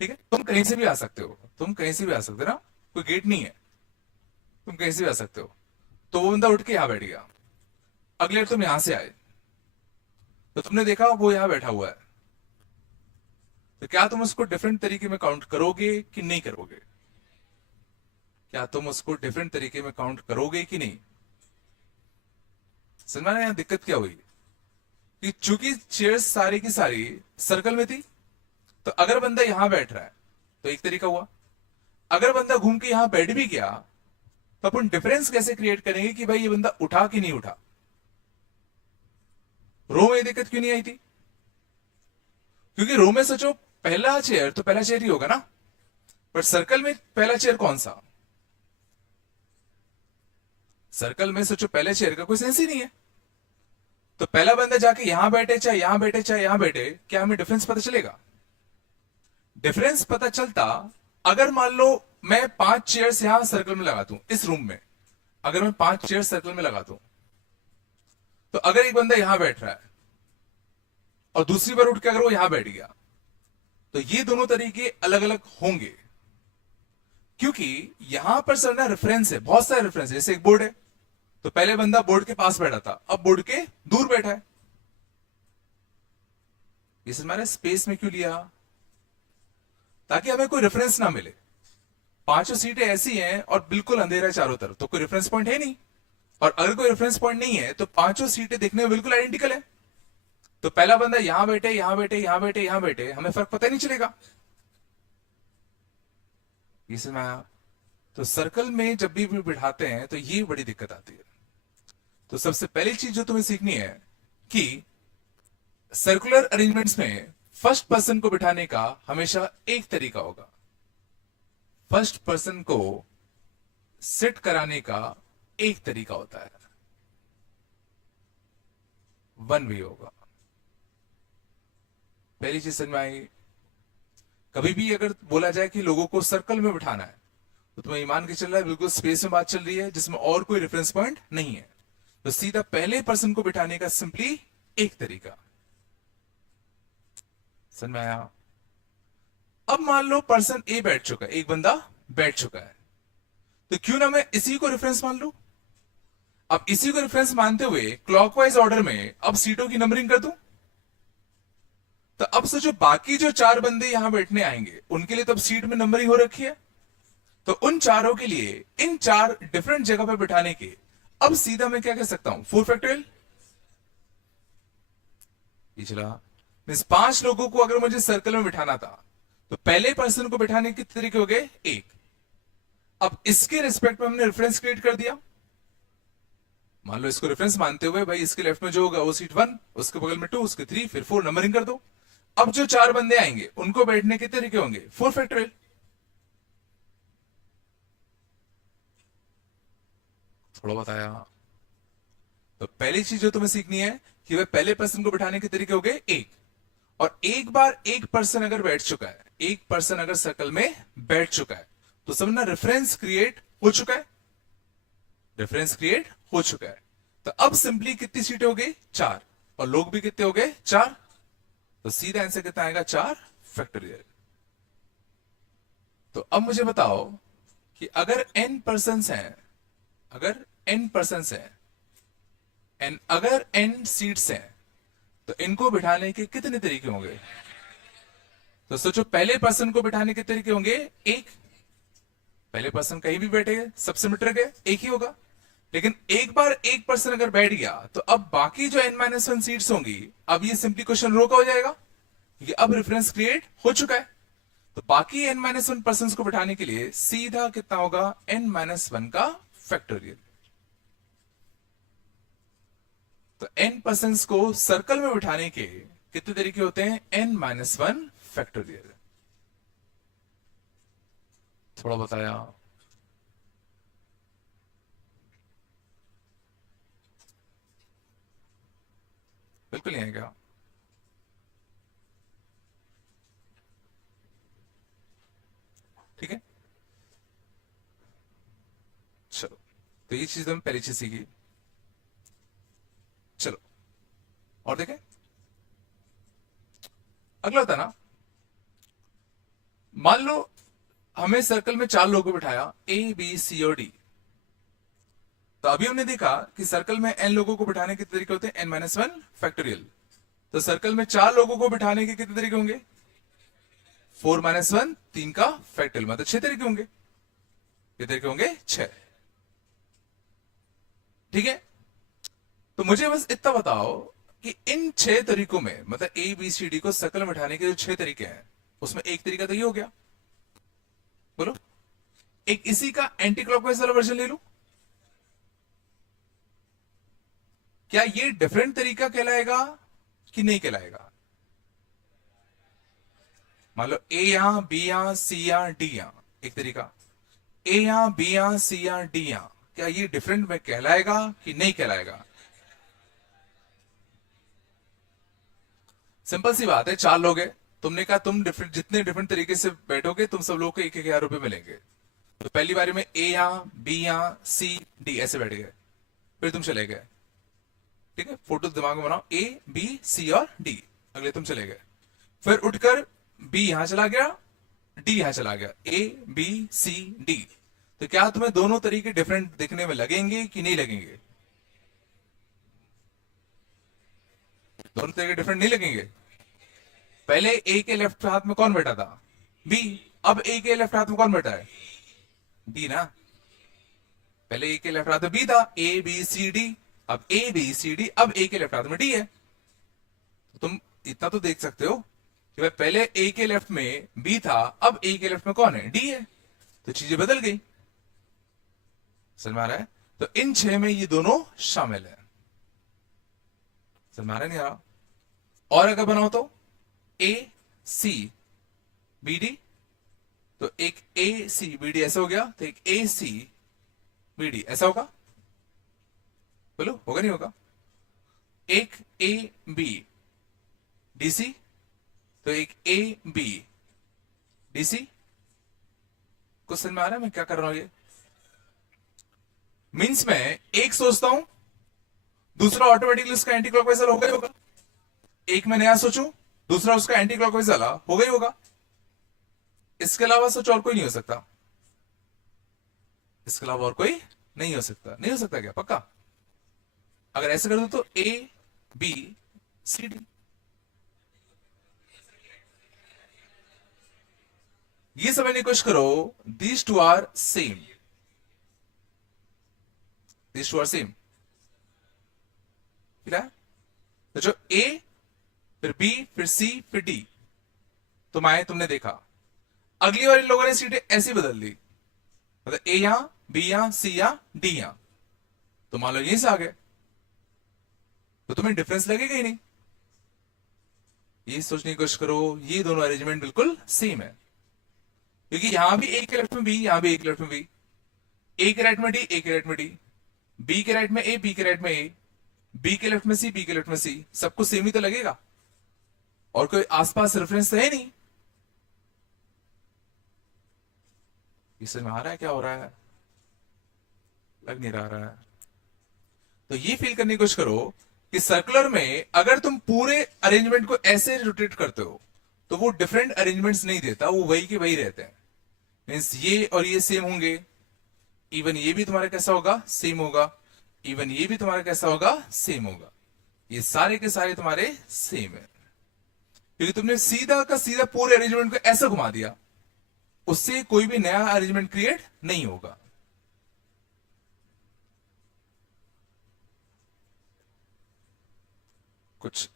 ठीक है, तुम कहीं से भी आ सकते हो, तुम कहीं से भी आ सकते हो ना, कोई गेट नहीं है, तुम कहीं से भी आ सकते हो। तो वो बंदा उठ के यहां बैठ गया। अगले तुम यहां से आए, तो तुमने देखा वो यहां बैठा हुआ है, तो क्या तुम उसको डिफरेंट तरीके में काउंट करोगे कि नहीं करोगे? क्या तुम उसको डिफरेंट तरीके में काउंट करोगे कि नहीं? समझ में आया यहां दिक्कत क्या हुई? कि चूंकि चेयर्स सारी की सारी सर्कल में थी, तो अगर बंदा यहां बैठ रहा है तो एक तरीका हुआ, अगर बंदा घूम के यहां बैठ भी गया तो अपन डिफरेंस कैसे क्रिएट करेंगे कि भाई ये बंदा उठा कि नहीं उठा? रो में दिक्कत क्यों नहीं आई थी? क्योंकि रो में सोचो पहला चेयर तो पहला चेयर ही होगा ना, पर सर्कल में पहला चेयर कौन सा? सर्कल में सोचो पहले चेयर का कोई सेंस ही नहीं है। तो पहला बंदा जाके यहां बैठे चाहे यहां बैठे चाहे यहां बैठे, क्या हमें डिफरेंस पता चलेगा? डिफरेंस पता चलता अगर मान लो मैं 5 चेयर्स यहां सर्कल में लगा दूं, इस रूम में अगर मैं 5 चेयर्स सर्कल में लगा दूं, तो अगर एक बंदा यहां बैठ रहा है और दूसरी बार उठ के अगर वो यहां बैठ गया, तो ये दोनों तरीके अलग अलग होंगे। क्योंकि यहां पर सर ना रेफरेंस है, बहुत सारे रेफरेंस है। जैसे एक बोर्ड है, तो पहले बंदा बोर्ड के पास बैठा था, अब बोर्ड के दूर बैठा है। इस हमारे स्पेस में क्यों लिया? ताकि हमें कोई रेफरेंस ना मिले। पांचों सीटें ऐसी हैं और बिल्कुल अंधेरा है चारों तरफ, तो कोई रेफरेंस पॉइंट है नहीं। और अगर कोई रेफरेंस पॉइंट नहीं है तो पांचों सीटें देखने में बिल्कुल आइडेंटिकल है। तो पहला बंदा यहां बैठे यहां बैठे यहां बैठे यहां बैठे, हमें फर्क पता ही नहीं चलेगा। ये समझ आया? तो सर्कल में जब भी बिठाते हैं तो ये बड़ी दिक्कत आती है। तो सबसे पहली चीज जो तुम्हें सीखनी है कि सर्कुलर अरेंजमेंट्स में फर्स्ट पर्सन को बिठाने का हमेशा एक तरीका होगा। फर्स्ट पर्सन को सिट कराने का एक तरीका होता है, वन वे होगा। पहली चीज समझ में आई? कभी भी अगर बोला जाए कि लोगों को सर्कल में बिठाना है, तो तुम्हें ईमान के चल रहा है बिल्कुल स्पेस में बात चल रही है जिसमें और कोई रेफरेंस पॉइंट नहीं है, तो सीधा पहले पर्सन को बिठाने का सिंपली एक तरीका। समझ में आया? अब मान लो पर्सन ए बैठ चुका है, एक बंदा बैठ चुका है, तो क्यों ना मैं इसी को रेफरेंस मान लूं। अब इसी को रेफरेंस मानते हुए क्लॉकवाइज ऑर्डर में अब सीटों की नंबरिंग कर दूं। तो अब सोचो बाकी जो 4 बंदे यहां बैठने आएंगे उनके लिए तो अब सीट में नंबरिंग हो रखी है, तो उन चारों के लिए इन 4 डिफरेंट जगह पर बिठाने के अब सीधा मैं क्या कह सकता हूं, 4 फैक्टोरियल। पिछला मीन्स 5 लोगों को अगर मुझे सर्कल में बिठाना था, तो पहले पर्सन को बिठाने के तरीके हो गए एक। अब इसके रिस्पेक्ट में हमने रेफरेंस क्रिएट कर दिया। मान लो इसको रेफरेंस मानते हुए भाई इसके लेफ्ट में जो होगा वो सीट 1, उसके बगल में 2, उसके 3, फिर 4 नंबरिंग कर दो। अब जो 4 बंदे आएंगे उनको बैठने के तरीके होंगे 4 फैक्टोरियल। थोड़ा बताया? तो पहली चीज जो तुम्हें सीखनी है कि वह पहले पर्सन को बिठाने के तरीके हो गए एक। और एक बार एक पर्सन अगर बैठ चुका है, एक पर्सन अगर सर्कल में बैठ चुका है, तो समझना रेफरेंस क्रिएट हो चुका है। रेफरेंस क्रिएट हो चुका है। तो अब सिंपली कितनी सीटें हो गई? 4। और लोग भी कितने हो गए? 4। तो सीधा आंसर कितना आएगा? 4 फैक्टोरियल। तो अब मुझे बताओ कि अगर n पर्सन्स हैं, अगर n पर्सन्स हैं एंड अगर n सीट्स हैं, तो इनको बिठाने के कितने तरीके होंगे? तो सोचो पहले पर्सन को बिठाने के तरीके होंगे एक। पहले पर्सन कहीं भी बैठेगा, सब सिमेट्रिक है, एक ही होगा। लेकिन एक बार एक पर्सन अगर बैठ गया, तो अब बाकी जो n-1 सीट्स होंगी, अब ये सिंपली क्वेश्चन रो का हो जाएगा, क्योंकि अब रेफरेंस क्रिएट हो चुका है। तो बाकी n-1 पर्सन को बिठाने के लिए सीधा कितना होगा? n-1 का फैक्टोरियल। तो n पर्सन को सर्कल में बिठाने के कितने तरीके होते हैं? n-1 factorial. थोड़ा बताया? बिल्कुल नहीं आएगा। ठीक है, चलो। तो ये चीज हम पहली चीज सीखी। चलो और देखें, अगला होता ना, मान लो हमें सर्कल में 4 लोगों को बिठाया, ए बी सी और डी। तो अभी हमने देखा कि सर्कल में n लोगों को बिठाने के तरीके होते हैं n-1 फैक्टोरियल। तो सर्कल में 4 लोगों को बिठाने के कितने तरीके होंगे? 4-1, 3 का फैक्टोरियल, मतलब 6 तरीके होंगे। ये तरीके होंगे 6। ठीक है, तो मुझे बस इतना बताओ कि इन 6 तरीकों में, मतलब ए बी सी डी को सर्कल में बैठाने के जो 6 तरीके हैं, उसमें एक तरीका तो ये हो गया। बोलो, एक इसी का एंटी क्लॉकवाइज वाला वर्जन ले लूं, क्या ये डिफरेंट तरीका कहलाएगा कि नहीं कहलाएगा? मान लो ए यहां, बी यहां, सी यहां, डी यहां, एक तरीका। ए यहां, बी यहां, सी यहां, डी यहां, क्या ये डिफरेंट में कहलाएगा कि नहीं कहलाएगा? सिंपल सी बात है, 4 लोग हैं, तुमने कहा तुम डिफरेंट, जितने डिफरेंट तरीके से बैठोगे तुम सब लोग को 1,000 रुपए मिलेंगे। तो पहली बारी में ए यहां, बी यहां, सी डी ऐसे बैठ गए, फिर तुम चले गए। ठीक है, फोटो दिमाग में बनाओ, ए बी सी और डी, अगले तुम चले गए। फिर उठकर बी यहां चला गया, डी यहां चला गया, ए बी सी डी। तो क्या तुम्हें दोनों तरीके डिफरेंट दिखने में लगेंगे कि नहीं लगेंगे? दोनों तरीके डिफरेंट नहीं लगेंगे। पहले ए के लेफ्ट हाथ में कौन बैठा था? बी। अब ए के लेफ्ट हाथ में कौन बैठा है? डी ना। पहले ए के लेफ्ट हाथ में बी था, ए बी सी डी। अब ए बी सी डी, अब ए के लेफ्ट हाथ में डी है। तो तुम इतना तो देख सकते हो कि भाई पहले ए के लेफ्ट में बी था, अब ए के लेफ्ट में कौन है? डी है। तो चीजें बदल गई। समझ में आ रहा है? तो इन 6 में ये दोनों शामिल है। समझ में आ रहा है नहीं आ रहा? और अगर बनाओ तो ए सी बी डी, तो एक ए सी बी डी ऐसा हो गया, तो एक ए सी बी डी ऐसा होगा। बोलो, होगा नहीं होगा? एक ए बी डी सी, तो एक ए बी डी सी। कुछ समझ में आ रहा है मैं क्या कर रहा हूं? ये मीन्स मैं एक सोचता हूं, दूसरा ऑटोमेटिकली उसका एंटी क्लॉकवाइज वाला होगा ही होगा। एक मैं नया सोचूं, दूसरा उसका एंटी क्लॉकवाइज वाला होगा ही होगा। इसके अलावा सोच और कोई नहीं हो सकता। इसके अलावा और कोई नहीं हो सकता। नहीं हो सकता क्या? पक्का? अगर ऐसे कर दो तो ए बी सी डी, ये समझने की कोशिश करो, these two are same, these two are same. तो जो ए, फिर बी, फिर सी, फिर डी, तुम आए, तुमने देखा। अगली बार इन लोगों ने सीटें ऐसी बदल दी, मतलब ए यहां, बी यहां, सी यहां, डी यहां, तो मान लो यहीं से आ गए, तो तुम्हें डिफरेंस लगेगा ही नहीं। ये सोचने की कोशिश करो, ये दोनों अरेंजमेंट बिल्कुल सेम है, क्योंकि यहां भी ए के लेफ्ट में बी, यहां भी ए के लेफ्ट में बी, ए के राइट में डी, ए के राइट में डी, बी के राइट में ए, बी के राइट में ए, बी के लेफ्ट में सी, बी के लेफ्ट में सी, सबको सेम ही तो लगेगा, और कोई आसपास रेफरेंस तो है नहीं। इसमें में आ रहा है क्या हो रहा है? लग नहीं रहा है। तो ये फील करने की कोशिश करो कि सर्कुलर में अगर तुम पूरे अरेंजमेंट को ऐसे रोटेट करते हो तो वो डिफरेंट अरेंजमेंट्स नहीं देता, वो वही के वही रहते हैं। मीन्स ये और ये सेम होंगे, इवन ये भी तुम्हारा कैसा होगा? सेम होगा। इवन ये भी तुम्हारा कैसा होगा? सेम होगा। ये सारे के सारे तुम्हारे सेम है, क्योंकि तुमने सीधा का सीधा पूरे अरेंजमेंट को ऐसा घुमा दिया, उससे कोई भी नया अरेंजमेंट क्रिएट नहीं होगा। कुछ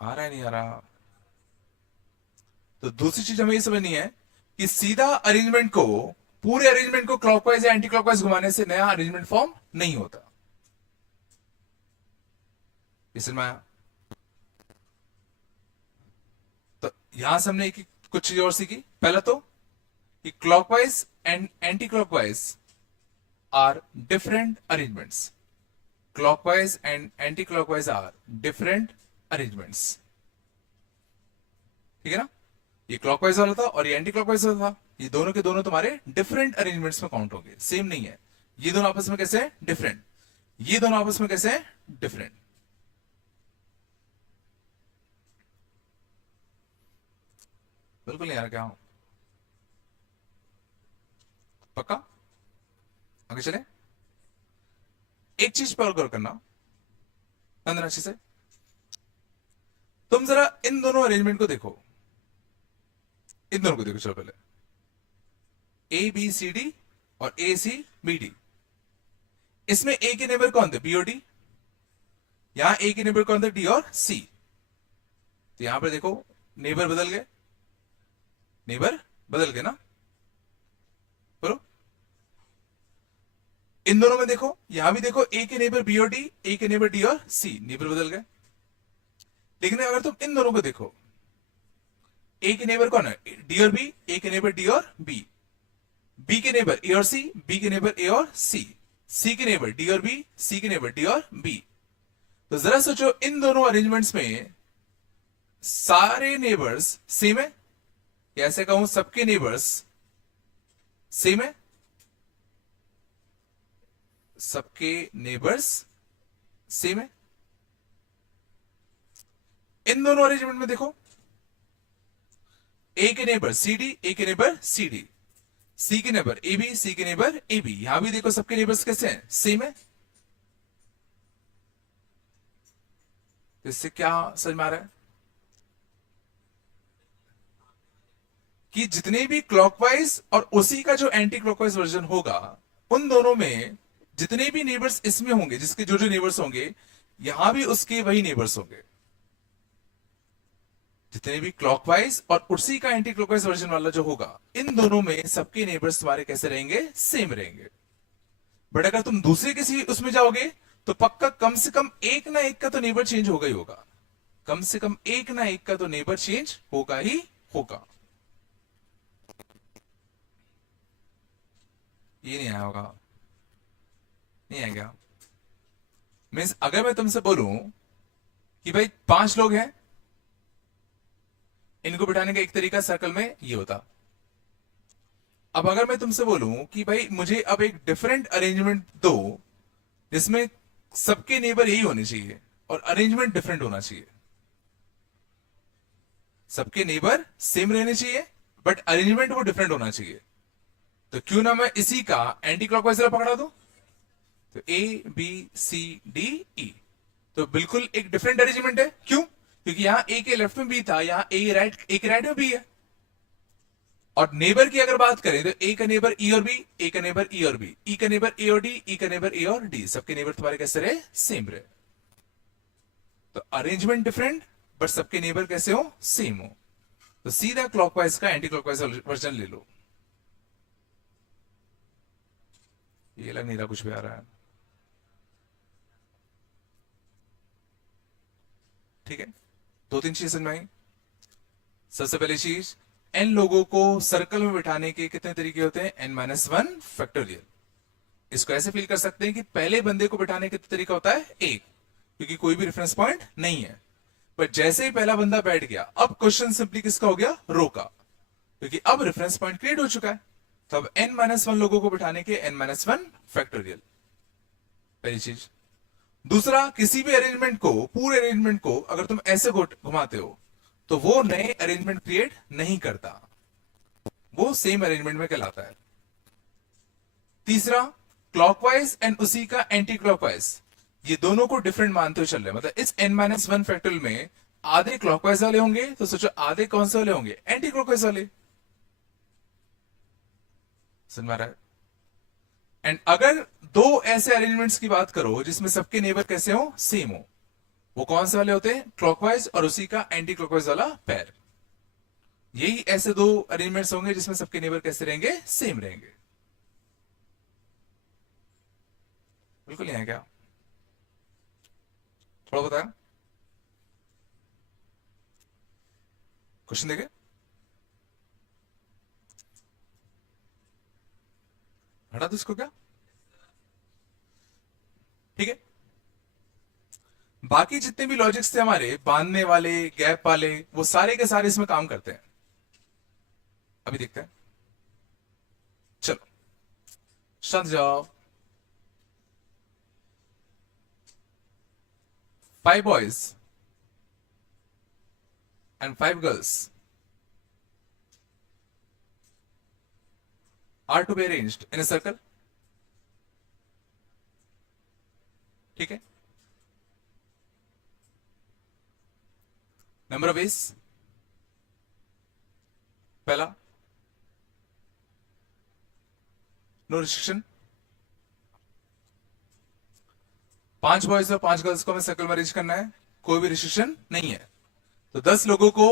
आ रहा है नहीं आ रहा? तो दूसरी चीज हमें ये समझनी है कि सीधा अरेंजमेंट को, पूरे अरेंजमेंट को क्लॉकवाइज या एंटी क्लॉकवाइज घुमाने से नया अरेंजमेंट फॉर्म नहीं होता। इसमें आया? तो यहां से हमने कुछ चीज और सीखी। पहला तो कि clockwise and anticlockwise are different arrangements. Clockwise and anticlockwise are different arrangements. ठीक है ना? ये क्लॉकवाइज वाला था और ये एंटी क्लॉकवाइज वाला था, ये दोनों के दोनों तुम्हारे डिफरेंट अरेंजमेंट्स में काउंट होंगे, सेम नहीं है। ये दोनों आपस में कैसे? डिफरेंट। ये दोनों आपस में कैसे? डिफरेंट। बिल्कुल नहीं यार, क्या हूं? पक्का? आगे चले। एक चीज पर गौर करना अंदर अच्छे से, तुम जरा इन दोनों अरेंजमेंट को देखो, इन दोनों को देखो। चलो पहले ए बी सी डी और ए सी बी डी। इसमें ए के नेबर कौन थे, बी और डी। यहां ए के नेबर कौन थे, डी और सी। तो यहां पर देखो नेबर बदल गए, नेबर बदल गए ना, बोलो। इन दोनों में देखो, यहां भी देखो ए के नेबर बी और डी, ए के नेबर डी और सी, नेबर बदल गए। लेकिन अगर तुम इन दोनों को देखो, ए के नेबर कौन है, डी और बी, ए के नेबर डी और बी के नेबर ए और सी, बी के नेबर ए और सी के नेबर डी और बी, सी के नेबर डी और बी। तो जरा सोचो इन दोनों अरेंजमेंट्स में सारे नेबर्स सेम है, या ऐसे कहूं सबके नेबर्स सेम है, सबके नेबर्स सेम है। इन दोनों अरेंजमेंट में देखो, ए के नेबर सी डी, ए के नेबर सी डी, सी के नेबर ए बी, सी के नेबर ए बी। यहां भी देखो सबके नेबर्स कैसे हैं, सेम है। तो इससे क्या समझ में आ रहा है कि जितने भी क्लॉकवाइज और उसी का जो एंटी क्लॉकवाइज वर्जन होगा, उन दोनों में जितने भी नेबर्स इसमें होंगे, जिसके जो जो नेबर्स होंगे, यहां भी उसके वही नेबर्स होंगे। जितने भी क्लॉकवाइज और उसी का एंटी क्लॉकवाइज वर्जन वाला जो होगा, इन दोनों में सबके नेबर्स तुम्हारे कैसे रहेंगे, सेम रहेंगे। बट अगर तुम दूसरे किसी उसमें जाओगे तो पक्का कम से कम एक ना एक का तो नेबर चेंज होगा ही होगा, कम से कम एक ना एक का तो नेबर चेंज होगा ही होगा। ये नहीं आया होगा, नहीं आएगा। मीन्स अगर मैं तुमसे बोलूं कि भाई 5 लोग हैं, इनको बिठाने का एक तरीका सर्कल में ये होता। अब अगर मैं तुमसे बोलूं कि भाई मुझे अब एक डिफरेंट अरेंजमेंट दो जिसमें सबके नेबर यही होने चाहिए और अरेंजमेंट डिफरेंट होना चाहिए, सबके नेबर सेम रहने चाहिए बट अरेंजमेंट वो डिफरेंट होना चाहिए, तो क्यों ना मैं इसी का एंटी क्लॉकवाइज पकड़ा दूं। तो A B C D E, तो बिल्कुल एक डिफरेंट अरेंजमेंट है। क्यों, क्योंकि यहां ए के लेफ्ट में बी था, यहां ए के राइट में बी है। और नेबर की अगर बात करें तो ए का नेबर ई और बी, ए का नेबर ई और बी, ई का नेबर ए और डी, ई का नेबर ए और डी, सबके नेबर तुम्हारे कैसे रहे, सेम रहे। तो अरेंजमेंट डिफरेंट बट सबके नेबर कैसे हो, सेम हो। तो सीधा क्लॉकवाइज का एंटी क्लॉकवाइज वर्जन ले लो। ये लग नहीं रहा कुछ भी आ रहा है, ठीक है। 2-3 चीज समझ में आई। सबसे पहली चीज, एन लोगों को सर्कल में बिठाने के कितने तरीके होते हैं, n-1 फैक्टोरियल। इसको ऐसे फील कर सकते हैं कि पहले बंदे को बिठाने का तरीका होता है एक, क्योंकि कोई भी रेफरेंस पॉइंट नहीं है। पर जैसे ही पहला बंदा बैठ गया, अब क्वेश्चन सिंपली किसका हो गया, रो का, क्योंकि अब रेफरेंस पॉइंट क्रिएट हो चुका है। तो अब n-1 लोगों को बिठाने के n-1 फैक्टोरियल, पहली चीज। दूसरा, किसी भी अरेंजमेंट को, पूरे अरेंजमेंट को अगर तुम ऐसे घुमाते हो तो वो नए अरेंजमेंट क्रिएट नहीं करता, वो सेम अरेंजमेंट में कहलाता है। तीसरा, क्लॉकवाइज एंड उसी का एंटी क्लॉकवाइज, ये दोनों को डिफरेंट मानते हुए चल रहे हैं। मतलब इस n-1 फैक्टोरियल में आधे क्लॉकवाइज वाले होंगे, तो सोचो आधे कौन से वाले होंगे, एंटी क्लॉकवाइज वाले। समझ में आ रहा है। एंड अगर दो ऐसे अरेंजमेंट्स की बात करो जिसमें सबके नेबर कैसे हो, सेम हो, वो कौन से वाले होते हैं, क्लॉकवाइज और उसी का एंटी क्लॉकवाइज वाला पैर। यही ऐसे दो अरेंजमेंट्स होंगे जिसमें सबके नेबर कैसे रहेंगे, सेम रहेंगे। बिल्कुल नहीं है क्या, थोड़ा बताया। क्वेश्चन देखे, हटा दो इसको क्या, ठीक है। बाकी जितने भी लॉजिक्स थे हमारे, बांधने वाले, गैप वाले, वो सारे के सारे इसमें काम करते हैं। अभी देखते हैं, चलो शांत जाओ। 5 boys and 5 girls are to be arranged in a circle, ठीक है। नंबर ऑफ ways, पहला नो रिस्ट्रिक्शन। 5 बॉयज और 5 गर्ल्स को हमें सर्कल में अरेंज करना है, कोई भी रिस्ट्रिक्शन नहीं है। तो 10 लोगों को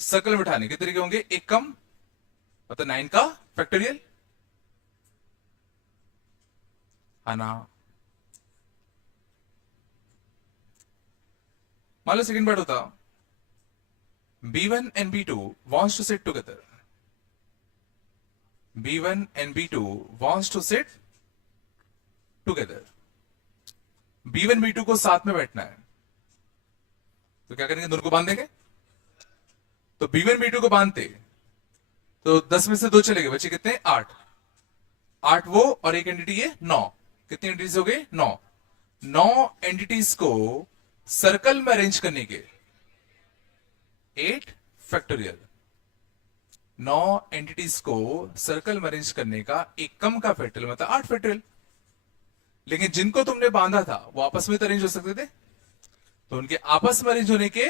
सर्कल में बिठाने के तरीके होंगे, एक कम मतलब 9 का फैक्टोरियल, है ना। मान लो सेकंड पार्ट होता B1 and B2 wants to sit together. B1 and B2 wants to sit together. B1 B2 को साथ में बैठना है, तो क्या करेंगे, दोनों को बांध देंगे। तो B1 B2 को बांधते तो 10 में से 2 चले गए, बचे कितने, 8। 8 वो और एक एंटिटी ये 9। कितनी एंटिटीज हो गई, 9। 9 एंटिटीज को सर्कल में अरेंज करने के 8 फैक्टोरियल। 9 एंटिटीज को सर्कल में अरेंज करने का एक कम का फैक्टोरियल मतलब 8 फैक्टोरियल। लेकिन जिनको तुमने बांधा था वो आपस में तो अरेंज हो सकते थे, तो उनके आपस में अरेंज होने के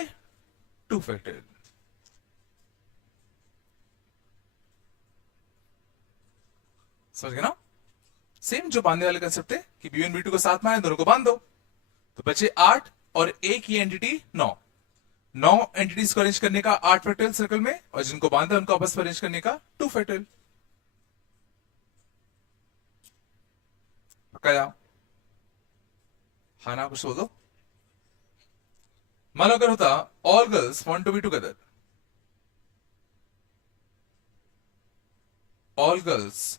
2 फैक्टोरियल। समझ गए ना। सेम जो बांधने वाले कंसेप्ट है कि B1 B2 को साथ में आए, दोनों को बांध दो, तो बचे 8 और एक ही एंटिटी 9। 9 एंटिटीज को अरेंज करने का 8 फैक्टोरियल सर्कल में, और जिनको बांधा उनको आपस में अरेंज करने का 2 फैक्टोरियल। पक्का? हाँ ना, कुछ बोल दो। मान लो अगर होता all girls want to be together, all girls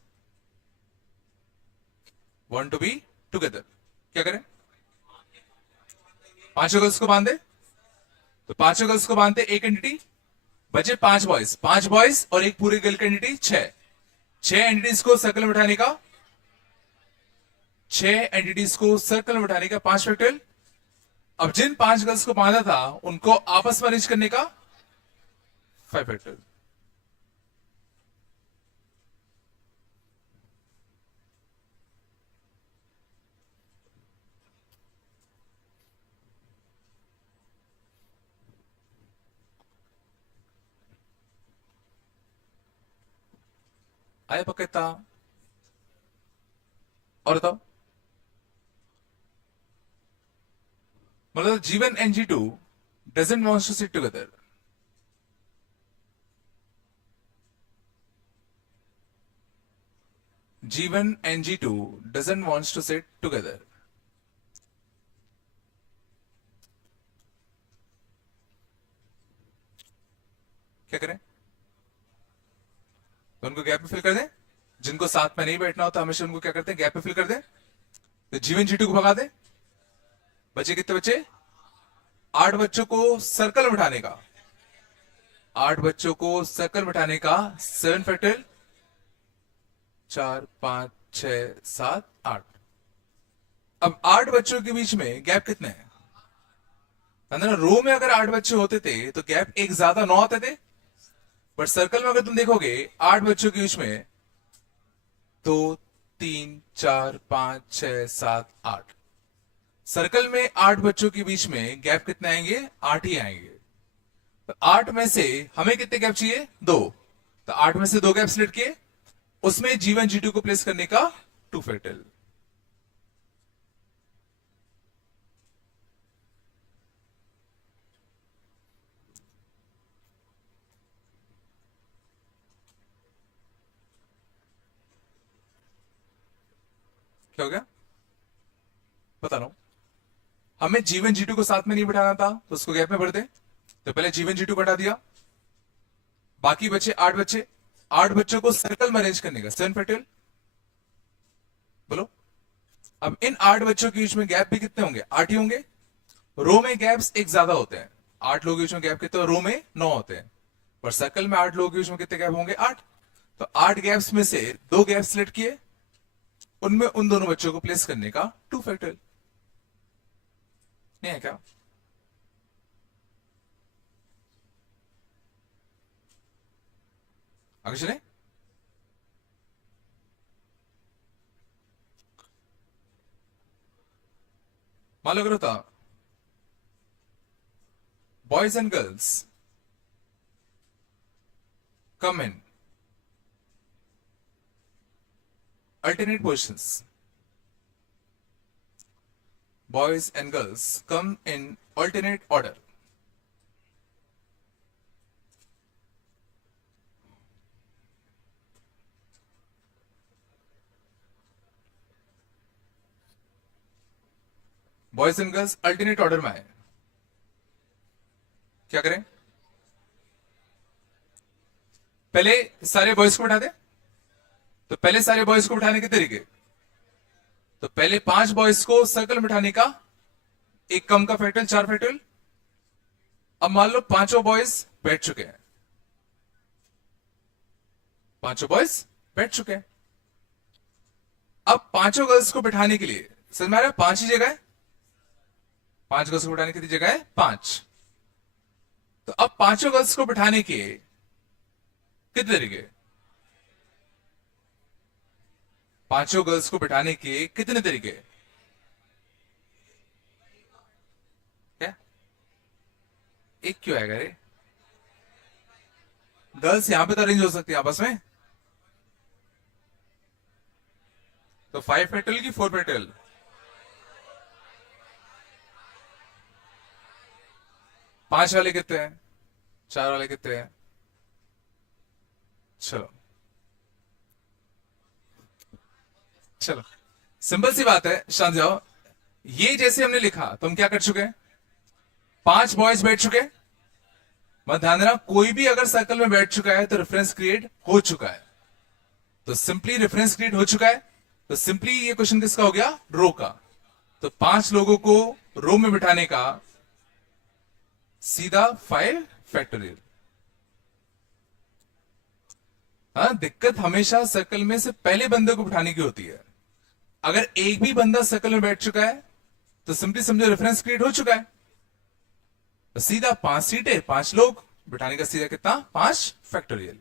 want to be together, क्या करें, पांचों गर्ल्स को बांधे। तो पांचों गर्ल्स को बांधते एक एंटिटी, बचे 5 बॉयज। 5 बॉयज और एक पूरी गर्ल की एंटिटी 6। 6 एंटिटीज को सर्कल में बिठाने का 6 एंटिटीज को सर्कल में बिठाने का 5 फैक्टोरियल। अब जिन 5 गर्ल्स को बांधा था उनको आपस में अरेंज करने का 5 फैक्टोरियल। आया पक्का इतना? और बताओ। मतलब G1 and G2 doesn't want to sit together. G1 and G2 doesn't want to sit together. क्या करें, तो उनको गैप में फिल कर दें। जिनको साथ में नहीं बैठना होता हमेशा उनको क्या करते हैं, गैप में फिल कर दें। तो G1 G2 को भगा दें। बचे कितने बच्चे, 8 बच्चों को सर्कल में बिठाने का 8 बच्चों को सर्कल में बिठाने का 7 फैक्टोरियल। 4 5 6 7 8। अब 8 बच्चों के बीच में गैप कितने हैं, अंदर रो में अगर 8 बच्चे होते थे तो गैप एक ज्यादा 9 आते थे, बट सर्कल में अगर तुम देखोगे 8 बच्चों के बीच में 2 3 4 5 6 7 8। सर्कल में 8 बच्चों के बीच में गैप कितने आएंगे, 8 ही आएंगे। तो 8 में से हमें कितने गैप चाहिए, 2। तो 8 में से 2 गैप सिलेक्ट किए, उसमें G1 G2 को प्लेस करने का 2 फैक्टोरियल। क्या हो गया, बता रहा हूं। हमें G1 G2 को साथ में नहीं बिठाना था तो उसको गैप में भर दे। तो पहले G1 G2 को हटा दिया, बाकी बचे 8 बच्चे। 8 बच्चों को सर्कल में अरेंज करने का 7 फैक्टोरियल। बोलो। अब इन 8 बच्चों के बीच में गैप भी कितने होंगे, 8 ही होंगे। रो में गैप्स एक ज्यादा होते हैं, 8 लोगों के बीच में गैप कितने, रो में 9 होते हैं, पर सर्कल में 8 लोगों के बीच में कितने गैप होंगे, 8। तो 8 गैप्स में से 2 गैप सिलेक्ट किए, उनमें उन दोनों बच्चों को प्लेस करने का 2 फैक्टोरियल। नहीं है क्या, आगे चले। मान लो अगर होता boys and girls come in alternate positions. Boys and girls come in alternate order. Boys and girls alternate order में आए. क्या करें? पहले सारे बॉयज को बिठा दे. तो पहले सारे बॉयज को बिठाने के तरीके, तो पहले 5 बॉयज को सर्कल में बिठाने का एक कम का फैक्टर 4 फैक्टर. अब मान लो 5 बॉयज बैठ चुके हैं. 5 बॉयज बैठ चुके हैं. अब 5 गर्ल्स को बिठाने के लिए समझ में आ रहा है, 5 ही जगह है. 5 गर्ल्स को बिठाने की जगह है 5. तो अब 5 गर्ल्स को बिठाने के कितने तरीके? 5 गर्ल्स को बिठाने के कितने तरीके? क्या? एक क्यों आएगा रे? गर्ल्स यहां पे तो अरेंज हो सकती है आपस में. तो 5 फैक्टोरियल की 4 फैक्टोरियल? पांच वाले कितने हैं? 4 वाले कितने हैं? चलो चलो, सिंपल सी बात है, शांत जाओ. ये जैसे हमने लिखा तो हम क्या कर चुके हैं? 5 बॉयज बैठ चुके हैं. मत ध्यान देना, कोई भी अगर सर्कल में बैठ चुका है तो रेफरेंस क्रिएट हो चुका है. तो सिंपली रेफरेंस क्रिएट हो चुका है. तो सिंपली ये क्वेश्चन किसका हो गया? रो का. तो 5 लोगों को रो में बिठाने का सीधा 5 फैक्टोरियल. हाँ, दिक्कत हमेशा सर्कल में से पहले बंदे को बिठाने की होती है. अगर एक भी बंदा सर्कल में बैठ चुका है तो सिंपली समझो रेफरेंस क्रिएट हो चुका है. तो सीधा 5 सीटें 5 लोग बिठाने का सीधा कितना? 5 फैक्टोरियल.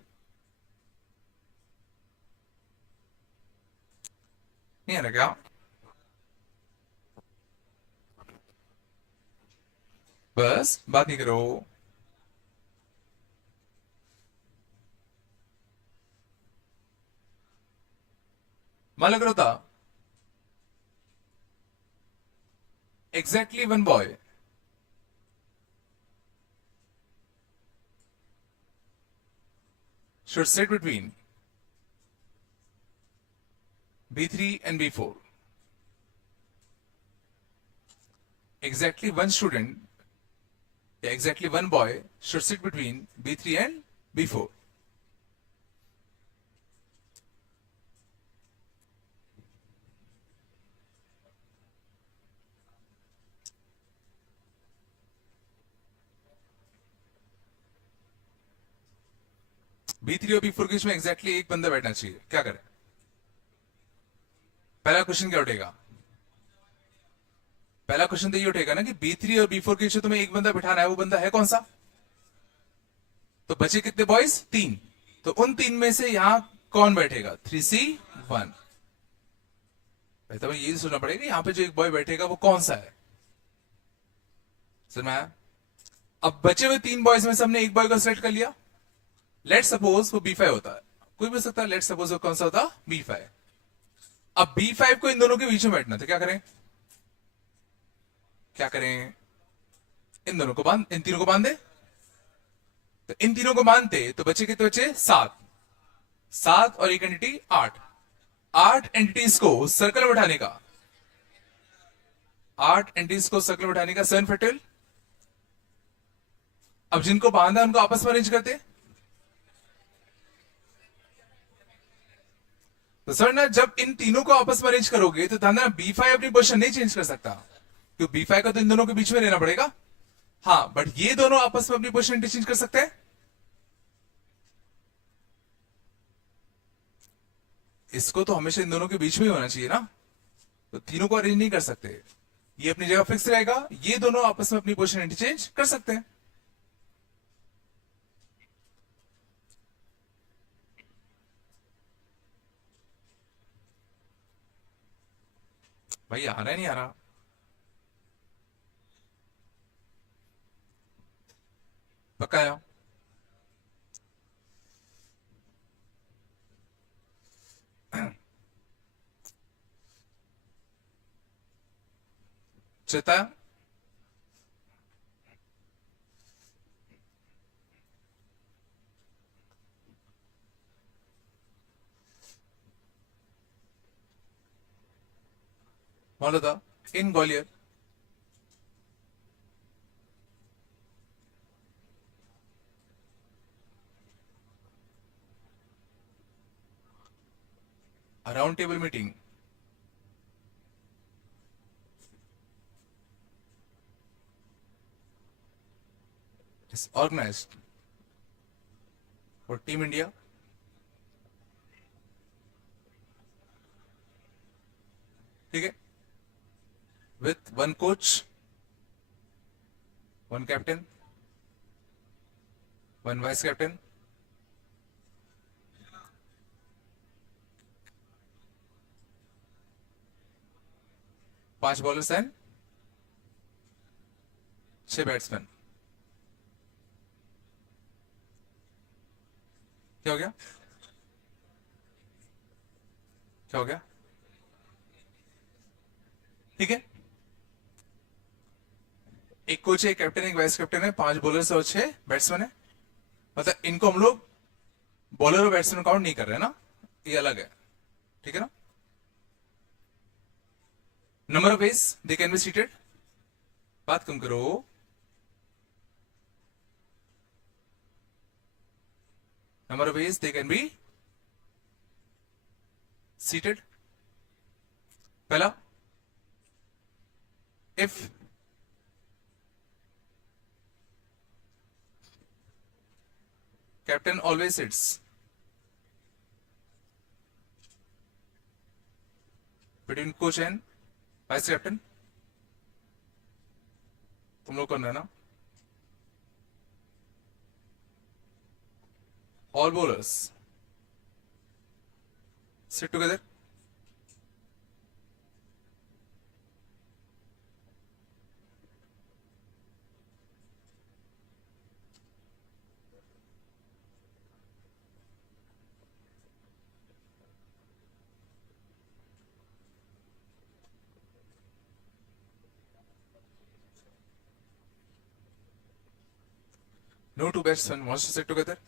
नहीं है ना क्या? बस बात नहीं करो. मान लो करो था exactly one boy should sit between B3 and B4. Exactly one student, exactly one boy should sit between B3 and B4. B3 और B4 के बीच में एग्जैक्टली एक बंदा बैठना चाहिए. क्या करें? पहला क्वेश्चन क्या उठेगा? पहला क्वेश्चन तो ये उठेगा ना कि B3 और B4 के बीच में तुम्हें एक बंदा बिठाना है. वो बंदा है कौन सा? तो बचे कितने बॉयज? 3. तो उन 3 में से यहां कौन बैठेगा? 3C1. तो भाई ये सोचना पड़ेगा यहां पे जो एक बॉय बैठेगा वो कौन सा है. समझ में आया? अब बचे हुए 3 बॉयज में से हमने एक बॉय को सिलेक्ट कर लिया. लेट सपोज वो B5 होता है. कोई भी सकता है. लेट सपोज वो कौन सा होता? B5. अब B5 को इन दोनों के बीच में बैठना था. क्या करें? क्या करें? इन दोनों को बांध, इन तीनों को बांध दे. तो इन तीनों को बांधते तो बचे कितने? बचे 7. 7 और एक एंटिटी 8. 8 एंटिटीज को सर्कल में बैठाने का 8 एंटिटीज को सर्कल में बैठाने का 7 फैक्टोरियल. अब जिनको बांधा उनको आपस में अरेंज करते. तो सर ना, जब इन तीनों को आपस में अरेंज करोगे तो ध्यान देना B5 अपनी पोजीशन नहीं चेंज कर सकता, क्योंकि B5 का तो इन दोनों के बीच में रहना पड़ेगा. हाँ, बट ये दोनों आपस में अपनी पोजीशन इंटरचेंज कर सकते हैं. इसको तो हमेशा इन दोनों के बीच में ही होना चाहिए ना. तो तीनों को अरेंज नहीं कर सकते. ये अपनी जगह फिक्स रहेगा. ये दोनों आपस में अपनी पोजीशन इंटरचेंज कर सकते हैं. भाई आ रहा है नहीं आ रहा? पक्का है? चेता मौलदा इन Gwalior a round table meeting is organized for Team India ठीक है with one coach, one captain, one vice captain, 5 bowlers and 6 batsman. क्या हो गया? क्या हो गया? ठीक है, एक कोच है, एक कैप्टन, एक वाइस कैप्टन है, 5 बॉलर्स और 6 बैट्समैन है। मतलब इनको हम लोग बॉलर और बैट्समैन काउंट नहीं कर रहे ना, ये अलग है, ठीक है ना। Number of ways they can be seated, बात कम करो। Number of ways they can be seated. पहला, if captain always sits between coach and vice captain, तुम लोग करना है ना। all bowlers sit together, no two batsmen wants to sit together,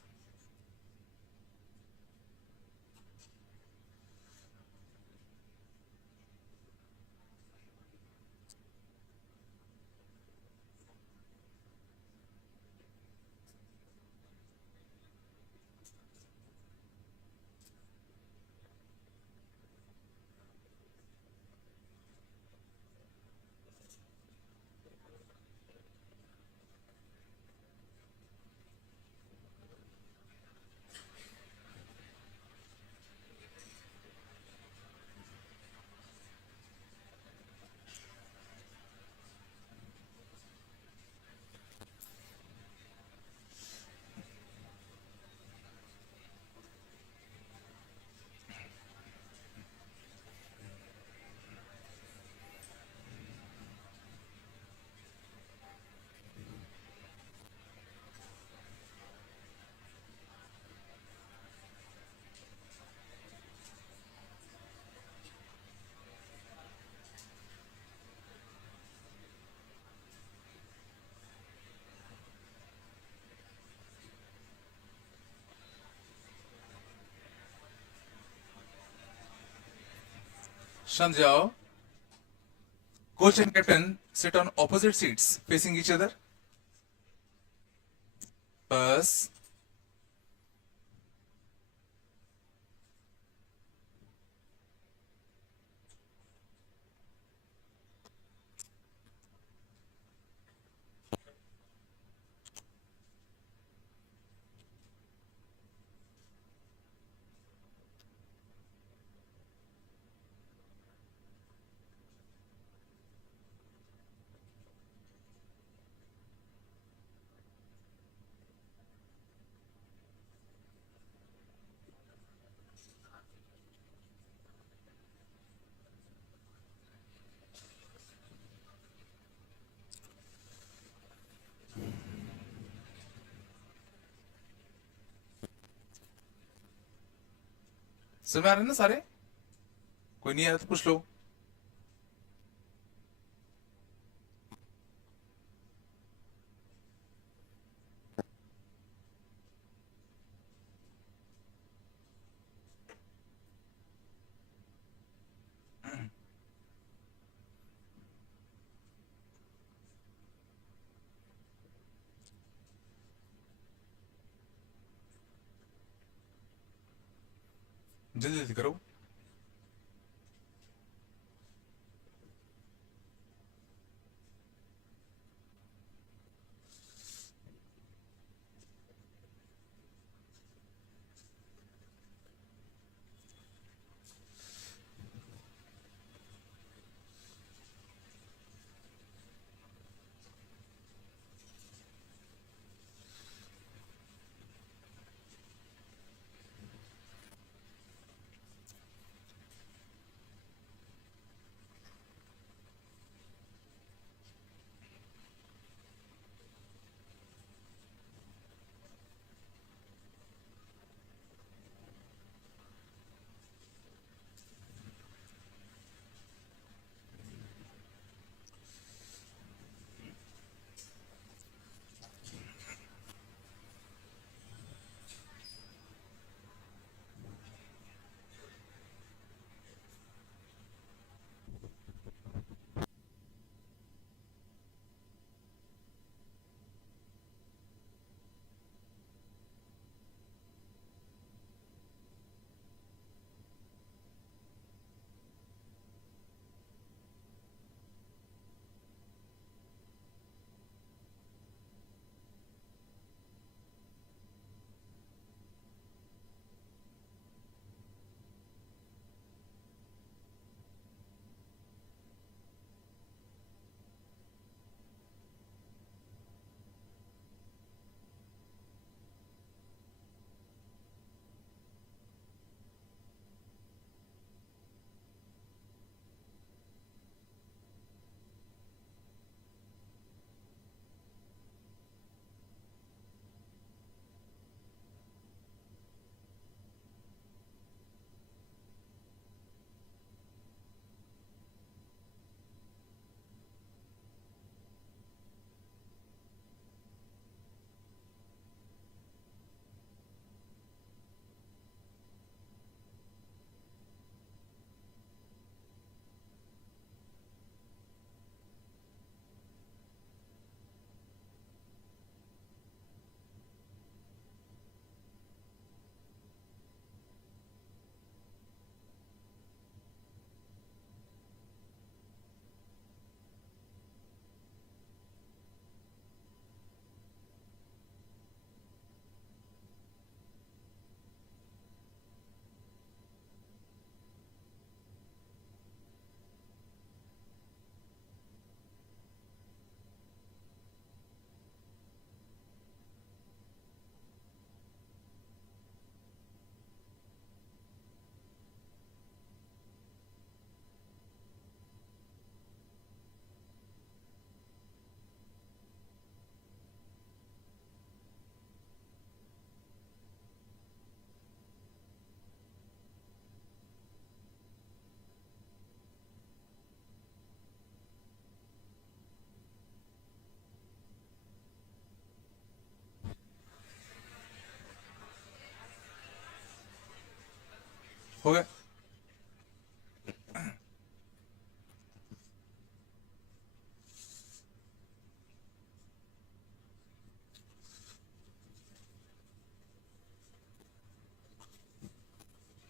शांत जाओ। Coach and captain sit on opposite seats facing each other, बस। समझ आ रहे हैं ना सारे? कोई नहीं आया तो पूछ लो। जल्दी जल्दी करो। हो गया।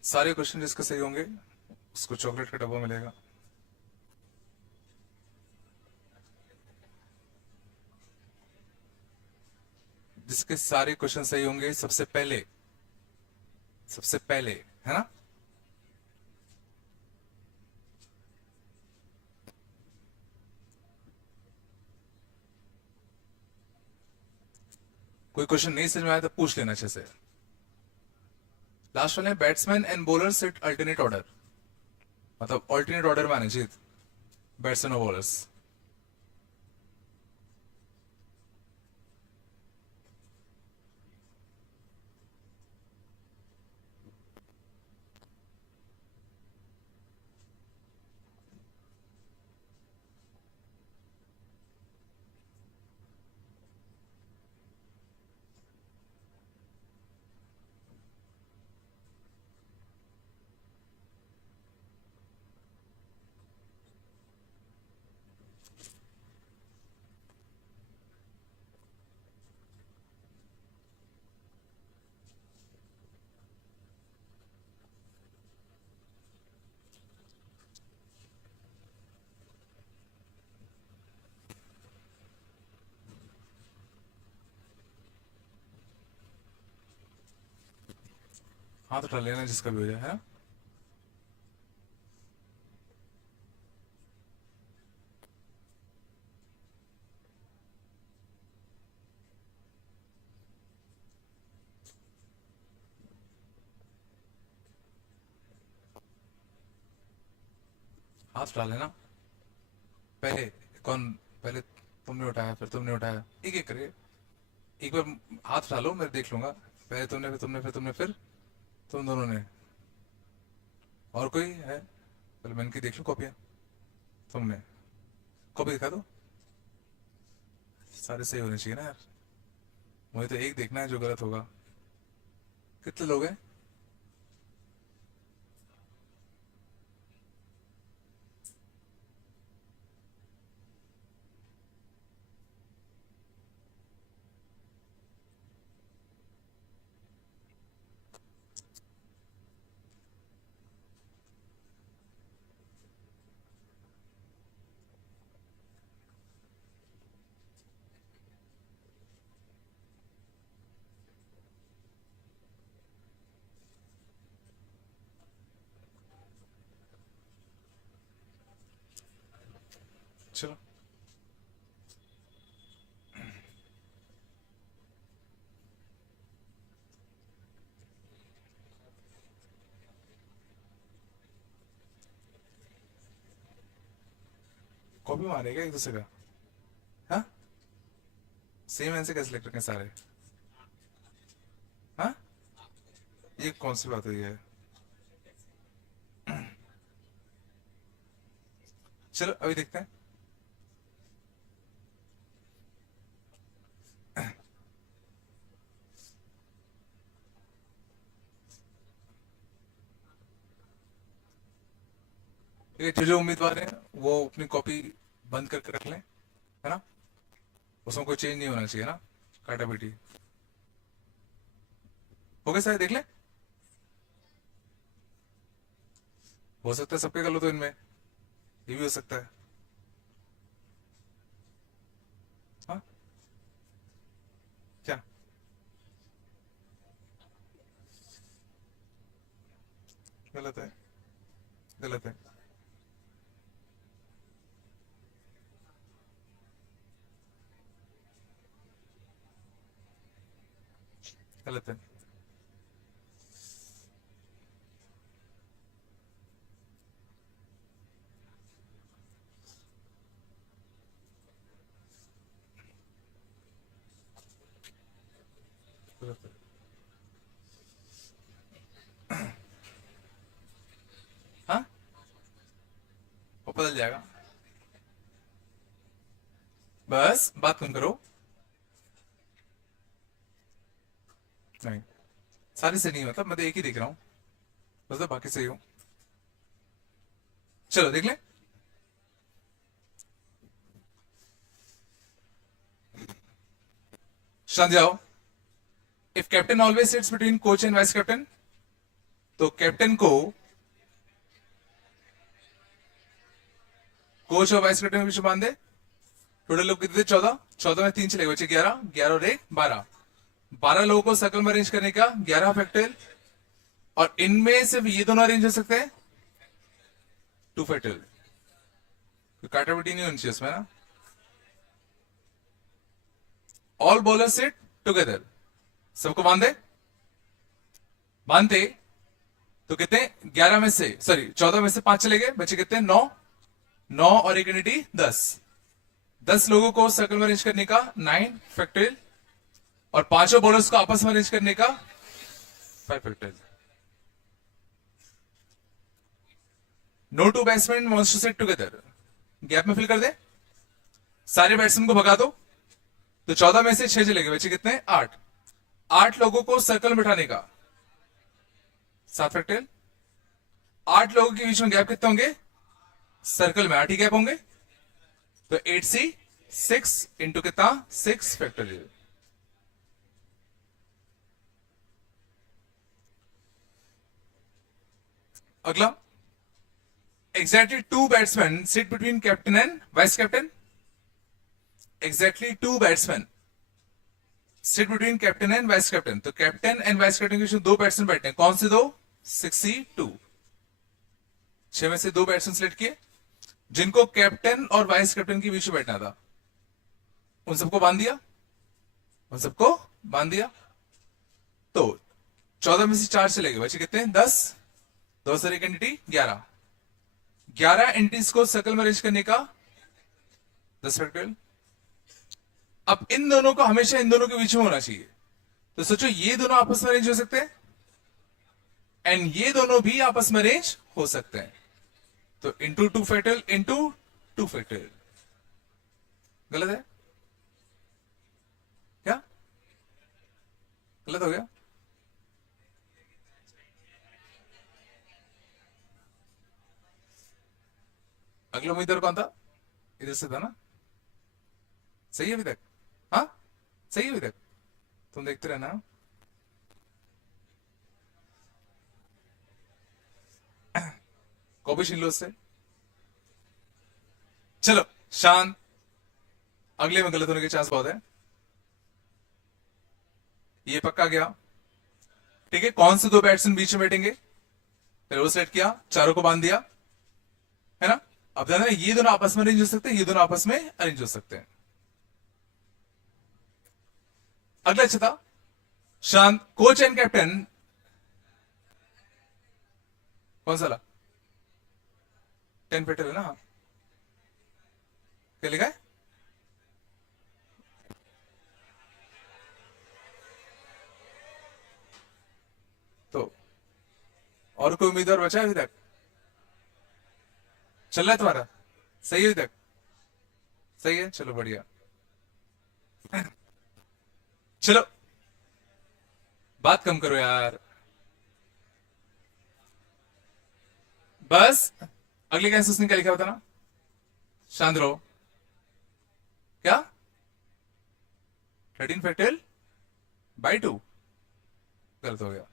सारे क्वेश्चन जिसके सही होंगे उसको चॉकलेट का डब्बा मिलेगा। जिसके सारे क्वेश्चन सही होंगे सबसे पहले है ना, कोई क्वेश्चन नहीं समझ में आया तो पूछ लेना अच्छे से। लास्ट वाले batsman and bowler set alternate order, मतलब अल्टरनेट ऑर्डर में आने चाहिए बैट्समैन और बॉलर्स। हाथ उठा लेना जिसका भी हो जाए, है ना। हाथ उठा लेना। पहले कौन, पहले तुमने उठाया, फिर तुमने उठाया, एक एक करके। एक बार हाथ उठा लो, मैं देख लूंगा। पहले तुमने, फिर तुमने, फिर तुमने, फिर तुम दोनों ने। और कोई है? पहले मैं इनकी देख लूं कॉपियां। तुमने कॉपी दिखा दो। सारे सही होने चाहिए ना यार। मुझे तो एक देखना है जो गलत होगा। कितने लोग हैं? चलो। कॉपी मारेगा एक दूसरे का? हाँ, सेम आंसर कैसे सिलेक्ट रखें सारे? हाँ, ये कौन सी बात हुई है? चलो अभी देखते हैं। ये जो उम्मीदवार हैं वो अपनी कॉपी बंद करके रख लें, है ना। उसमें कोई चेंज नहीं होना चाहिए ना। काटा बेटी हो गया सारे, देख लें। हो सकता है सबके गलत हो इनमें, ये भी हो सकता है। हाँ, क्या? गलत है, गलत है, गलत है। गलत है। हाँ, वो बदल जाएगा। बस बात कम करो। नहीं, सारे से नहीं, मतलब मैं तो एक ही देख रहा हूँ, मतलब बाकी सही हो। चलो देख लें। शांत जाओ। If captain always sits between coach and vice captain, तो कैप्टन को कोच और वाइस कैप्टन के बीच में बांध दे। टोटल लोग कितने थे? 14। 14 में 3 चले, बचे 11। 11 और 1 12। 12 लोगों को सर्कल में अरेंज करने का 11 फैक्टोरियल। और इनमें सिर्फ ये दोनों अरेंज हो सकते हैं 2 फैक्टोरियल। काटाबिटी नहीं होनी चाहिए इसमें ना। ऑल बॉलर सिट टुगेदर, सबको बांधे। बांधते तो कितने? 11 में से, सॉरी 14 में से 5 चले गए, बचे कितने? 9। 9 और एक यूनिटी 10। 10 लोगों को सर्कल में अरेंज करने का 9 फैक्टोरियल। और पांचों बॉलर्स को आपस में अरेंज करने का 5 factorial. No two batsman wants to sit together, gap में फिल कर दे। सारे बैट्समैन को भगा दो, तो 14 में से 6 चले गए, बचे कितने? 8। 8 लोगों को सर्कल में बिठाने का 7 फैक्टोरियल। 8 लोगों के बीच में गैप कितने होंगे? सर्कल में 8 ही गैप होंगे, तो 8C 6 इंटू कितना? 6 फैक्टोरियल। अगला, exactly 2 batsman sit between captain and vice captain. Exactly 2 batsman sit between captain and vice captain, तो कैप्टन एंड वाइस कैप्टन के बीच में दो बैट्समैन बैठे हैं, कौन से दो? 62, 6 में से दो बैट्समैन सिलेक्ट किए जिनको कैप्टन और वाइस कैप्टन के बीच में बैठना था, उन सबको बांध दिया, उन सबको बांध दिया। तो 14 में से 4 चले गए, बचे कितने? 10, 2 से एक एंटिटी 11, 11 एंटिटीज को सर्कल में अरेंज करने का 10 फैक्टोरियल। अब इन दोनों को हमेशा इन दोनों के बीच में होना चाहिए, तो सोचो ये दोनों आपस में अरेंज हो सकते हैं एंड ये दोनों भी आपस में अरेंज हो सकते हैं, तो इंटू 2 फैक्टोरियल इंटू 2 फैक्टोरियल। गलत है क्या? गलत हो गया? अगला उम्मीदवार कौन था? इधर से था ना? सही है अभी तक? हाँ सही है अभी तक, तुम देखते रहना। कॉपी छीन लो उससे। चलो शांत, अगले में गलत होने के चांस बहुत है, ये पक्का गया। ठीक है, कौन से दो बैट्समैन बीच में बैठेंगे? फिर वो सेट किया, चारों को बांध दिया, है ना? अब ध्यान देना, ये दोनों आपस में अरेंज हो सकते हैं, ये दोनों आपस में अरेंज हो सकते हैं। अगला अच्छा था, शांत, कोच एंड कैप्टन कौन सा ला? 10 पेटर है ना? क्या लिखा है? तो और कोई उम्मीदवार बचा है अभी तक? चल रहा है तुम्हारा? सही है अभी तक? सही है, चलो बढ़िया। चलो बात कम करो यार, बस। अगले का उसने क्या लिखा होता ना? शांत रहो। क्या? 13 फैक्टोरियल बाई 2, गलत हो गया।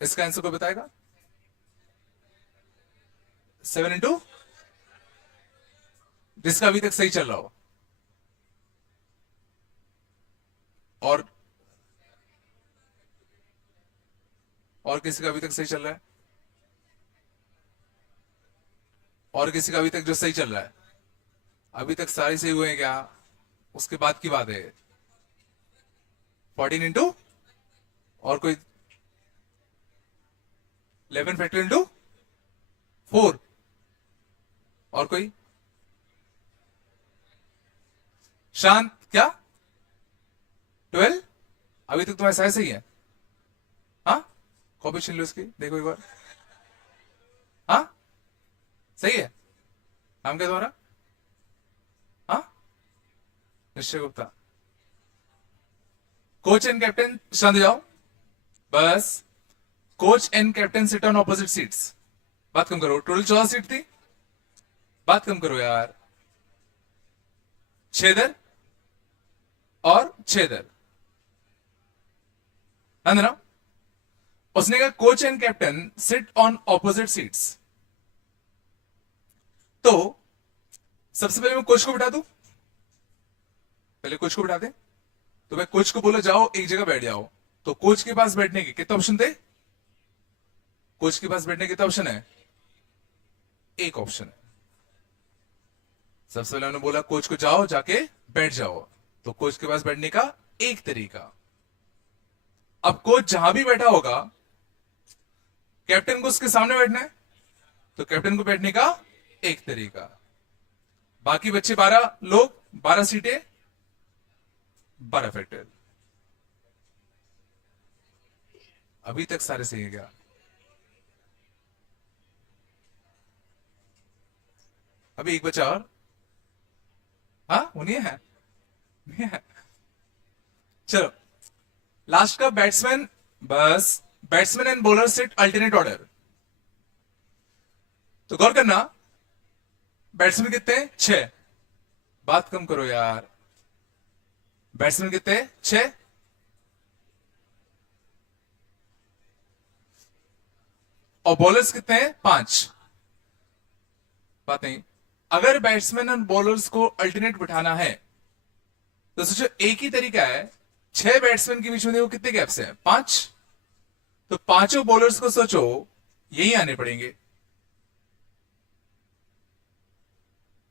इसका आंसर को बताएगा? 7 इंटू, जिसका अभी तक सही चल रहा हो, और किसी का अभी तक सही चल रहा है, और किसी का अभी तक जो सही चल रहा है, अभी तक सारे सही हुए हैं क्या? उसके बाद की बात है। 14 इंटू, और कोई 11 फैक्टोरियल इंटू 4, और कोई? शांत, क्या? 12, अभी तक तुम्हारे सारे सही है? हाँ, कॉपी छीन लो इसकी, देखो एक बार। हाँ सही है। नाम क्या तुम्हारा? हाँ, निश्चय गुप्ता। कोच एंड कैप्टन शांत जाओ, बस। Coach and captain sit on opposite seats. बात कम करो, टोटल 14 सीट थी, बात कम करो यार। छेदर और छेदर, है ना? उसने कहा coach and captain sit on opposite seats, तो सबसे पहले मैं कोच को बिठा दूं, पहले कोच को बिठा दे, तो मैं कोच को बोला जाओ एक जगह बैठ जाओ, तो कोच के पास बैठने के कितने ऑप्शन थे? कोच के पास बैठने के कितने ऑप्शन है? एक ऑप्शन है। सबसे पहले उन्होंने बोला कोच को जाओ जाके बैठ जाओ, तो कोच के पास बैठने का एक तरीका। अब कोच जहां भी बैठा होगा, कैप्टन को उसके सामने बैठना है, तो कैप्टन को बैठने का एक तरीका। बाकी बच्चे 12 लोग, 12 सीटें, 12 फैक्टर। अभी तक सारे सही है क्या? अभी एक बचा और। हाँ उन्हीं है, नहीं है। चलो लास्ट का बैट्समैन, बस। Batsman and bowler set alternate order, तो गौर करना, बैट्समैन कितने हैं? 6, बात कम करो यार। बैट्समैन कितने हैं? 6, और बॉलर्स कितने हैं? 5, बात नहीं। अगर बैट्समैन और बॉलर्स को अल्टरनेट बिठाना है तो सोचो एक ही तरीका है, 6 बैट्समैन के बीच में देखो कितने गैप्स हैं, 5। तो पांचों बॉलर्स को सोचो यही आने पड़ेंगे।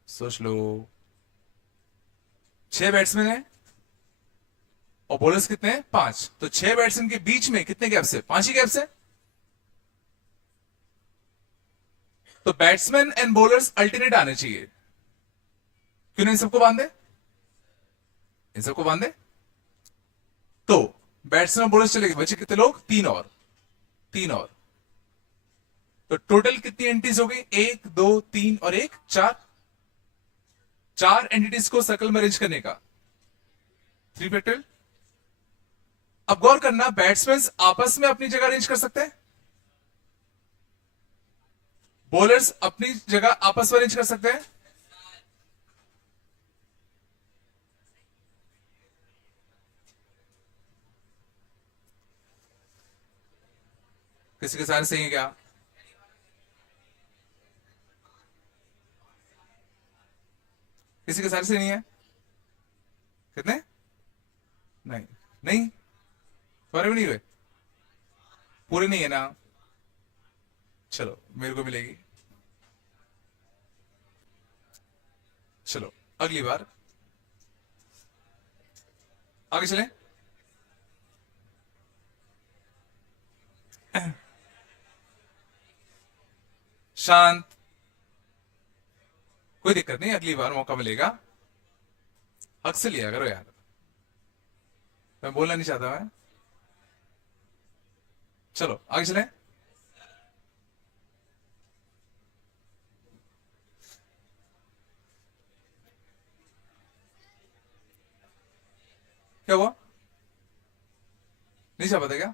सोच लो, 6 बैट्समैन है और बॉलर्स कितने हैं, 5। तो 6 बैट्समैन के बीच में कितने गैप्स है, 5 ही गैप्स है। तो बैट्समैन एंड बॉलर्स अल्टरनेट आने चाहिए। क्यों नहीं इन सबको बांधे, इन सबको बांधे। तो बैट्समैन और बॉलर्स चले गए, बचे कितने लोग, 3 और 3 और। तो टोटल कितनी एंट्रीज हो गई, 1 2 3 और 1 4। 4 एंटिटीज को सर्कल में अरेंज करने का 3 फैक्टोरियल। अब गौर करना, बैट्समैन आपस में अपनी जगह अरेंज कर सकते हैं, बॉलर्स अपनी जगह आपस में अरेंज कर सकते हैं। किसी के सारे सही है क्या, किसी के सारे सही नहीं है, कितने, नहीं नहीं, तुम्हारे भी नहीं हुए, पूरे नहीं है ना, चलो मेरे को मिलेगी। चलो अगली बार आगे चलें। शांत, कोई दिक्कत नहीं, अगली बार मौका मिलेगा, हक से लिया करो यार, मैं बोलना नहीं चाहता मैं। चलो आगे चलें। क्या हुआ, नहीं चाह पाता क्या,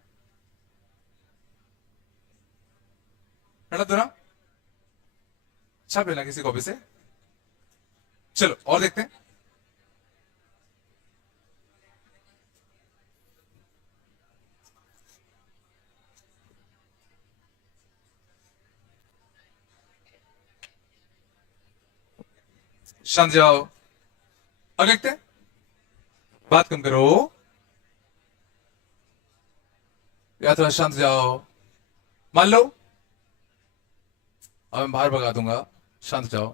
पढ़ा तो ना, छाप लेना किसी कॉपी से। चलो और देखते हैं। शांत जाओ, और देखते हैं, बात कम करो, या थोड़ा शांत जाओ। मान लो अब मैं बाहर भगा दूंगा, शांत जाओ।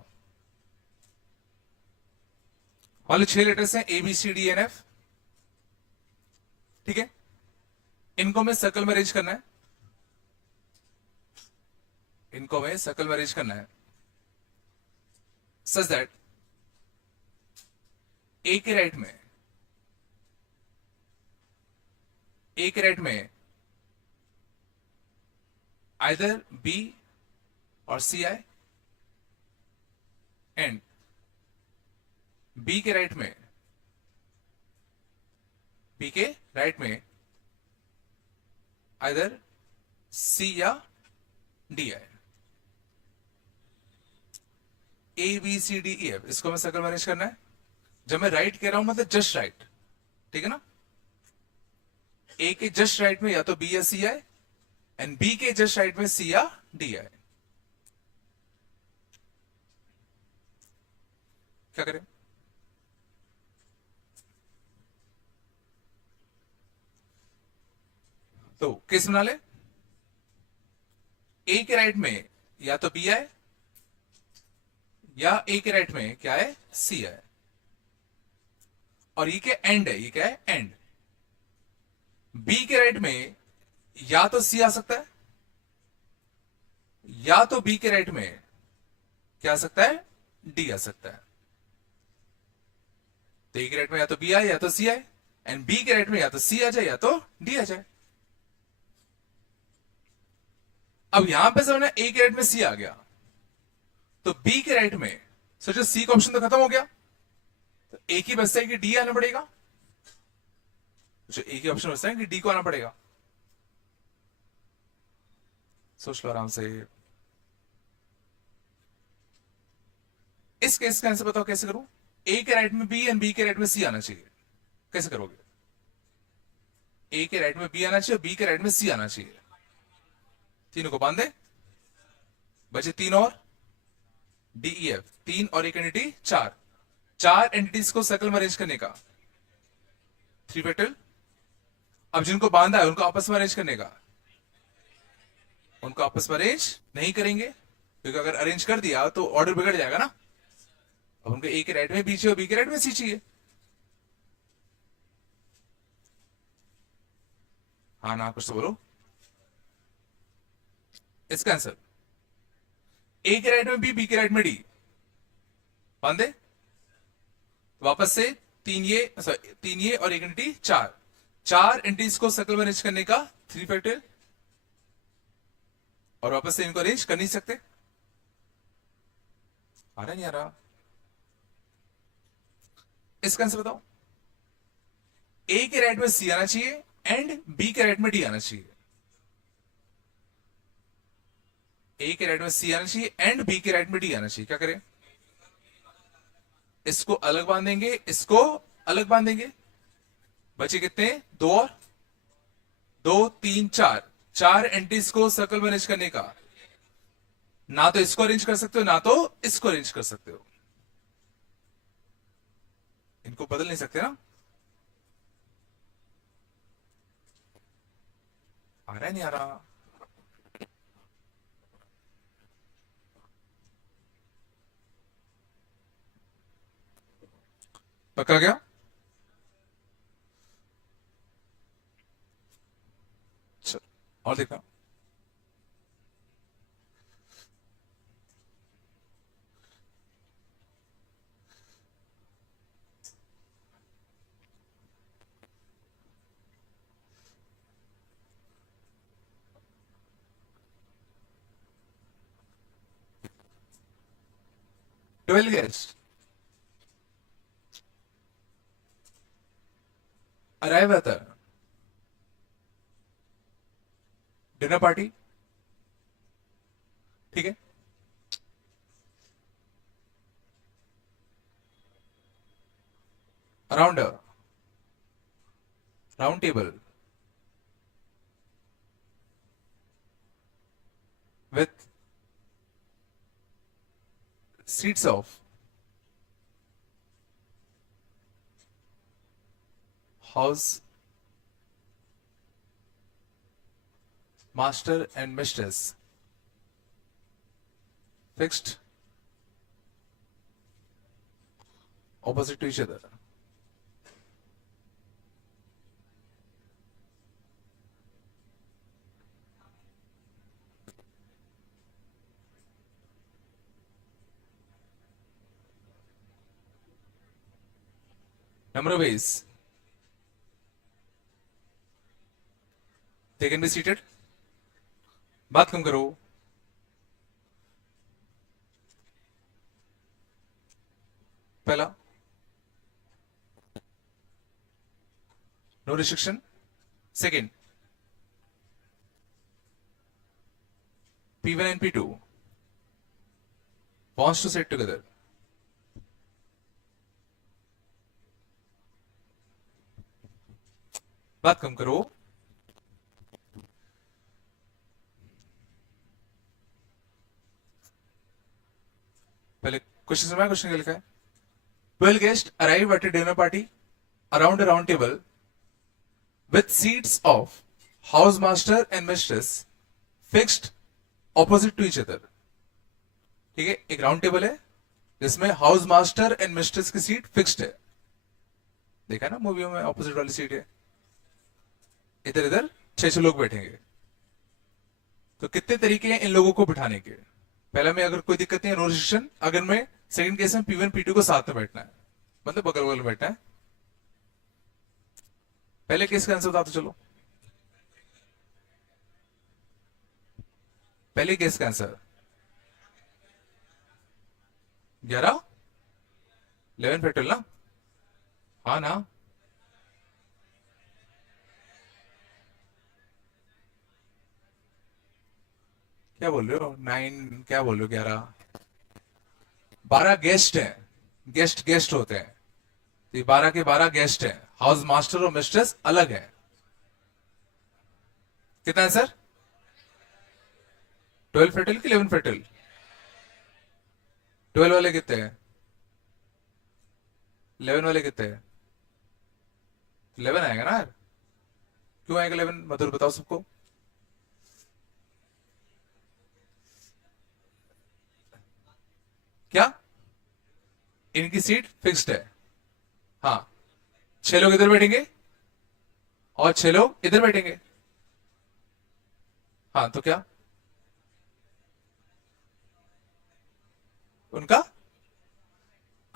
मान लो 6 लेटर्स हैं, ABCDNF, ठीक है, इनको मैं सर्कल में अरेंज करना है, इनको मैं सर्कल में अरेंज करना है सच दैट ए के राइट में, ए के राइट में आइदर बी और सी आए, एंड बी के राइट में, बी के राइट में आइदर सी या डी आए। ABCDEF इसको मैं सर्कल मैनेज करना है। जब मैं राइट कह रहा हूं मतलब जस्ट राइट, ठीक है ना, ए के जस्ट राइट में या तो बी या सी आए, एंड बी के जस्ट राइट में सी या डी आए। क्या करें, तो केस बना ले, ए के राइट में या तो बी आए या ए के राइट में क्या है, सी है, और ये क्या एंड है, ये क्या है एंड। बी के राइट में या तो सी आ सकता है या तो बी के राइट में क्या आ सकता है, डी आ सकता है। तो ए के राइट में या तो बी आए या तो सी आए, एंड बी के राइट में या तो सी आ जाए या तो डी आ जाए। अब यहां पे समझना ए के राइट में सी आ गया, तो बी के राइट में सोचो सी का ऑप्शन तो खत्म हो गया, तो एक ही बचता है कि डी आना पड़ेगा, जो एक ही ऑप्शन बचता है कि डी को आना पड़ेगा। सोच लो आराम से। इस केस का आंसर बताओ कैसे करूं, ए के राइट में बी एंड बी के राइट में सी आना चाहिए, कैसे करोगे, ए के राइट में बी आना चाहिए, बी के राइट में सी आना चाहिए, तीनों को बांध दे, बचे 3 और, DEF 3 और एक एंटिटी 4, 4 एंटिटीज को सर्कल में अरेंज करने का 3 फैक्टोरियल। अब जिनको बांधा है उनको आपस में अरेंज करने का, उनको आपस में अरेंज नहीं करेंगे क्योंकि अगर अरेंज कर दिया तो ऑर्डर बिगड़ जाएगा ना। अब उनको ए के राइट में बी चाहिए और बी के राइट में सी चाहिए। हाँ ना, कुछ तो बोलो। इसका आंसर ए के राइट में बी के राइट में डी, बांधे वापस से 3 ये और एक एंटिटी 4, 4 एंटिटीज को सर्कल में अरेंज करने का 3 फैक्टोरियल, और वापस से इनको अरेंज कर नहीं सकते। आ रहा नहीं आ रहा? इसका आंसर बताओ। ए के राइट में सी आना चाहिए एंड बी के राइट में डी आना चाहिए। ए के राइट में सी आना चाहिए एंड बी के राइट में डी आना चाहिए। क्या करें? इसको अलग बांधेंगे, इसको अलग बांधेंगे। बचे कितने? 2 और 2, 3, 4, 4 एंटीज को सर्कल में अरेंज करने का। ना तो इसको अरेंज कर सकते हो ना तो इसको अरेंज कर सकते हो, इनको बदल नहीं सकते ना। आ रहा है नहीं आ रहा? पक्का क्या? चल और देखना। Twelve guest arrive at the dinner party. ठीक है, around round table with seats of house master and mistress fixed opposite to each other. Number of ways they can be seated. बात कम करो। पहला, no restriction. Second, P1 and P2 wants to sit together. बात कम करो। पहले question समझा? Question क्या लिखा है? 12 guests arrive at a dinner party around a round table with seats of house master and mistress fixed opposite to each other. ठीक है, एक राउंड टेबल है जिसमें हाउस मास्टर एंड मिस्ट्रेस की सीट फिक्स्ड है। देखा ना मूवियों में ऑपोजिट वाली सीट है। इधर इधर 6 लोग बैठेंगे। तो कितने तरीके हैं इन लोगों को बिठाने के? पहला में अगर कोई दिक्कत नहीं है, नो रिस्ट्रिक्शन। अगर में सेकंड केस में P1 P2 को साथ में बैठना है, मतलब बगल बगल में बैठना है। पहले केस का आंसर बता दो चलो। पहले केस का आंसर 11 11 फैक्टोरियल ना? हाँ ना? क्या बोल रहे हो? 9 क्या बोल रहे हो? 11 12 गेस्ट हैं। गेस्ट गेस्ट होते हैं, तो 12 के 12 गेस्ट हैं। हाउस मास्टर और मिस्ट्रेस अलग है। कितना आंसर? 12 फैक्टोरियल कि 11 फैक्टोरियल? 12 वाले कितने हैं? 11 वाले कितने हैं? 11 आएगा ना यार। क्यों आएगा 11? मधुर बताओ सबको। क्या? इनकी सीट फिक्स्ड है। हाँ, 6 लोग इधर बैठेंगे और 6 लोग इधर बैठेंगे। हाँ, तो क्या उनका?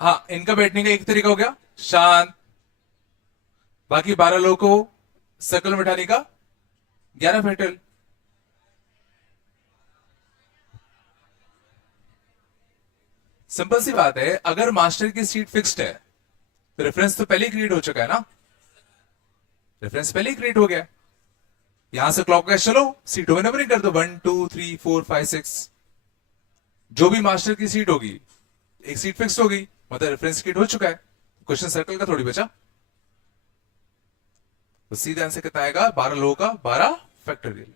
हाँ, इनका बैठने का एक तरीका हो गया शांत। बाकी 12 लोगों को सर्कल में बैठाने का 11 फेटल। सिंपल सी बात है, अगर मास्टर की सीट फिक्स्ड है तो रेफरेंस तो पहले ही क्रिएट हो चुका है ना। रेफरेंस पहले ही क्रिएट हो गया। यहां से क्लॉकवाइज चलो, सीटों में नंबरिंग कर दो 1 2 3 4 5 6। जो भी मास्टर की सीट होगी, एक सीट फिक्स होगी, मतलब रेफरेंस क्रिएट हो चुका है। क्वेश्चन सर्कल का थोड़ी बचा। तो सीधा आंसर कितना आएगा? 12 लोगों का 12 फैक्टोरियल।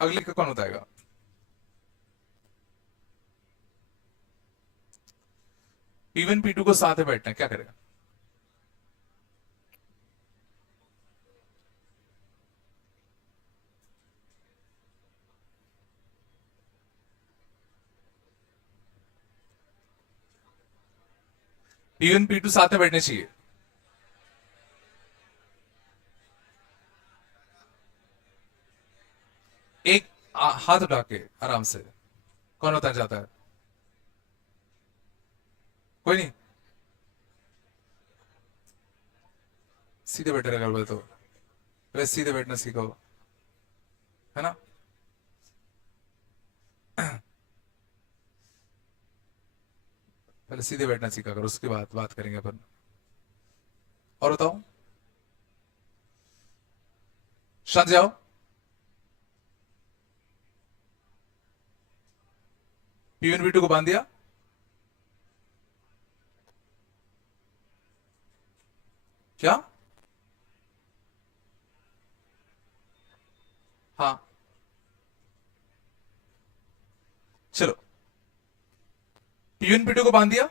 अगले का कौन बताएगा? P1 P2 को साथ में बैठना है, क्या करेगा? P1 P2 साथ में बैठने चाहिए। एक हाथ उठा के आराम से, कौन होता जाता है? कोई नहीं, सीधे बैठे रहेगा बोले तो। वैसे सीधे बैठना सीखो, है ना। पहले सीधे बैठना सीखा करो, उसके बाद बात करेंगे अपन। और बताओ, शांत जाओ। P1 P2 को बांध दिया। क्या? हाँ, चलो P1 P2 को बांध दिया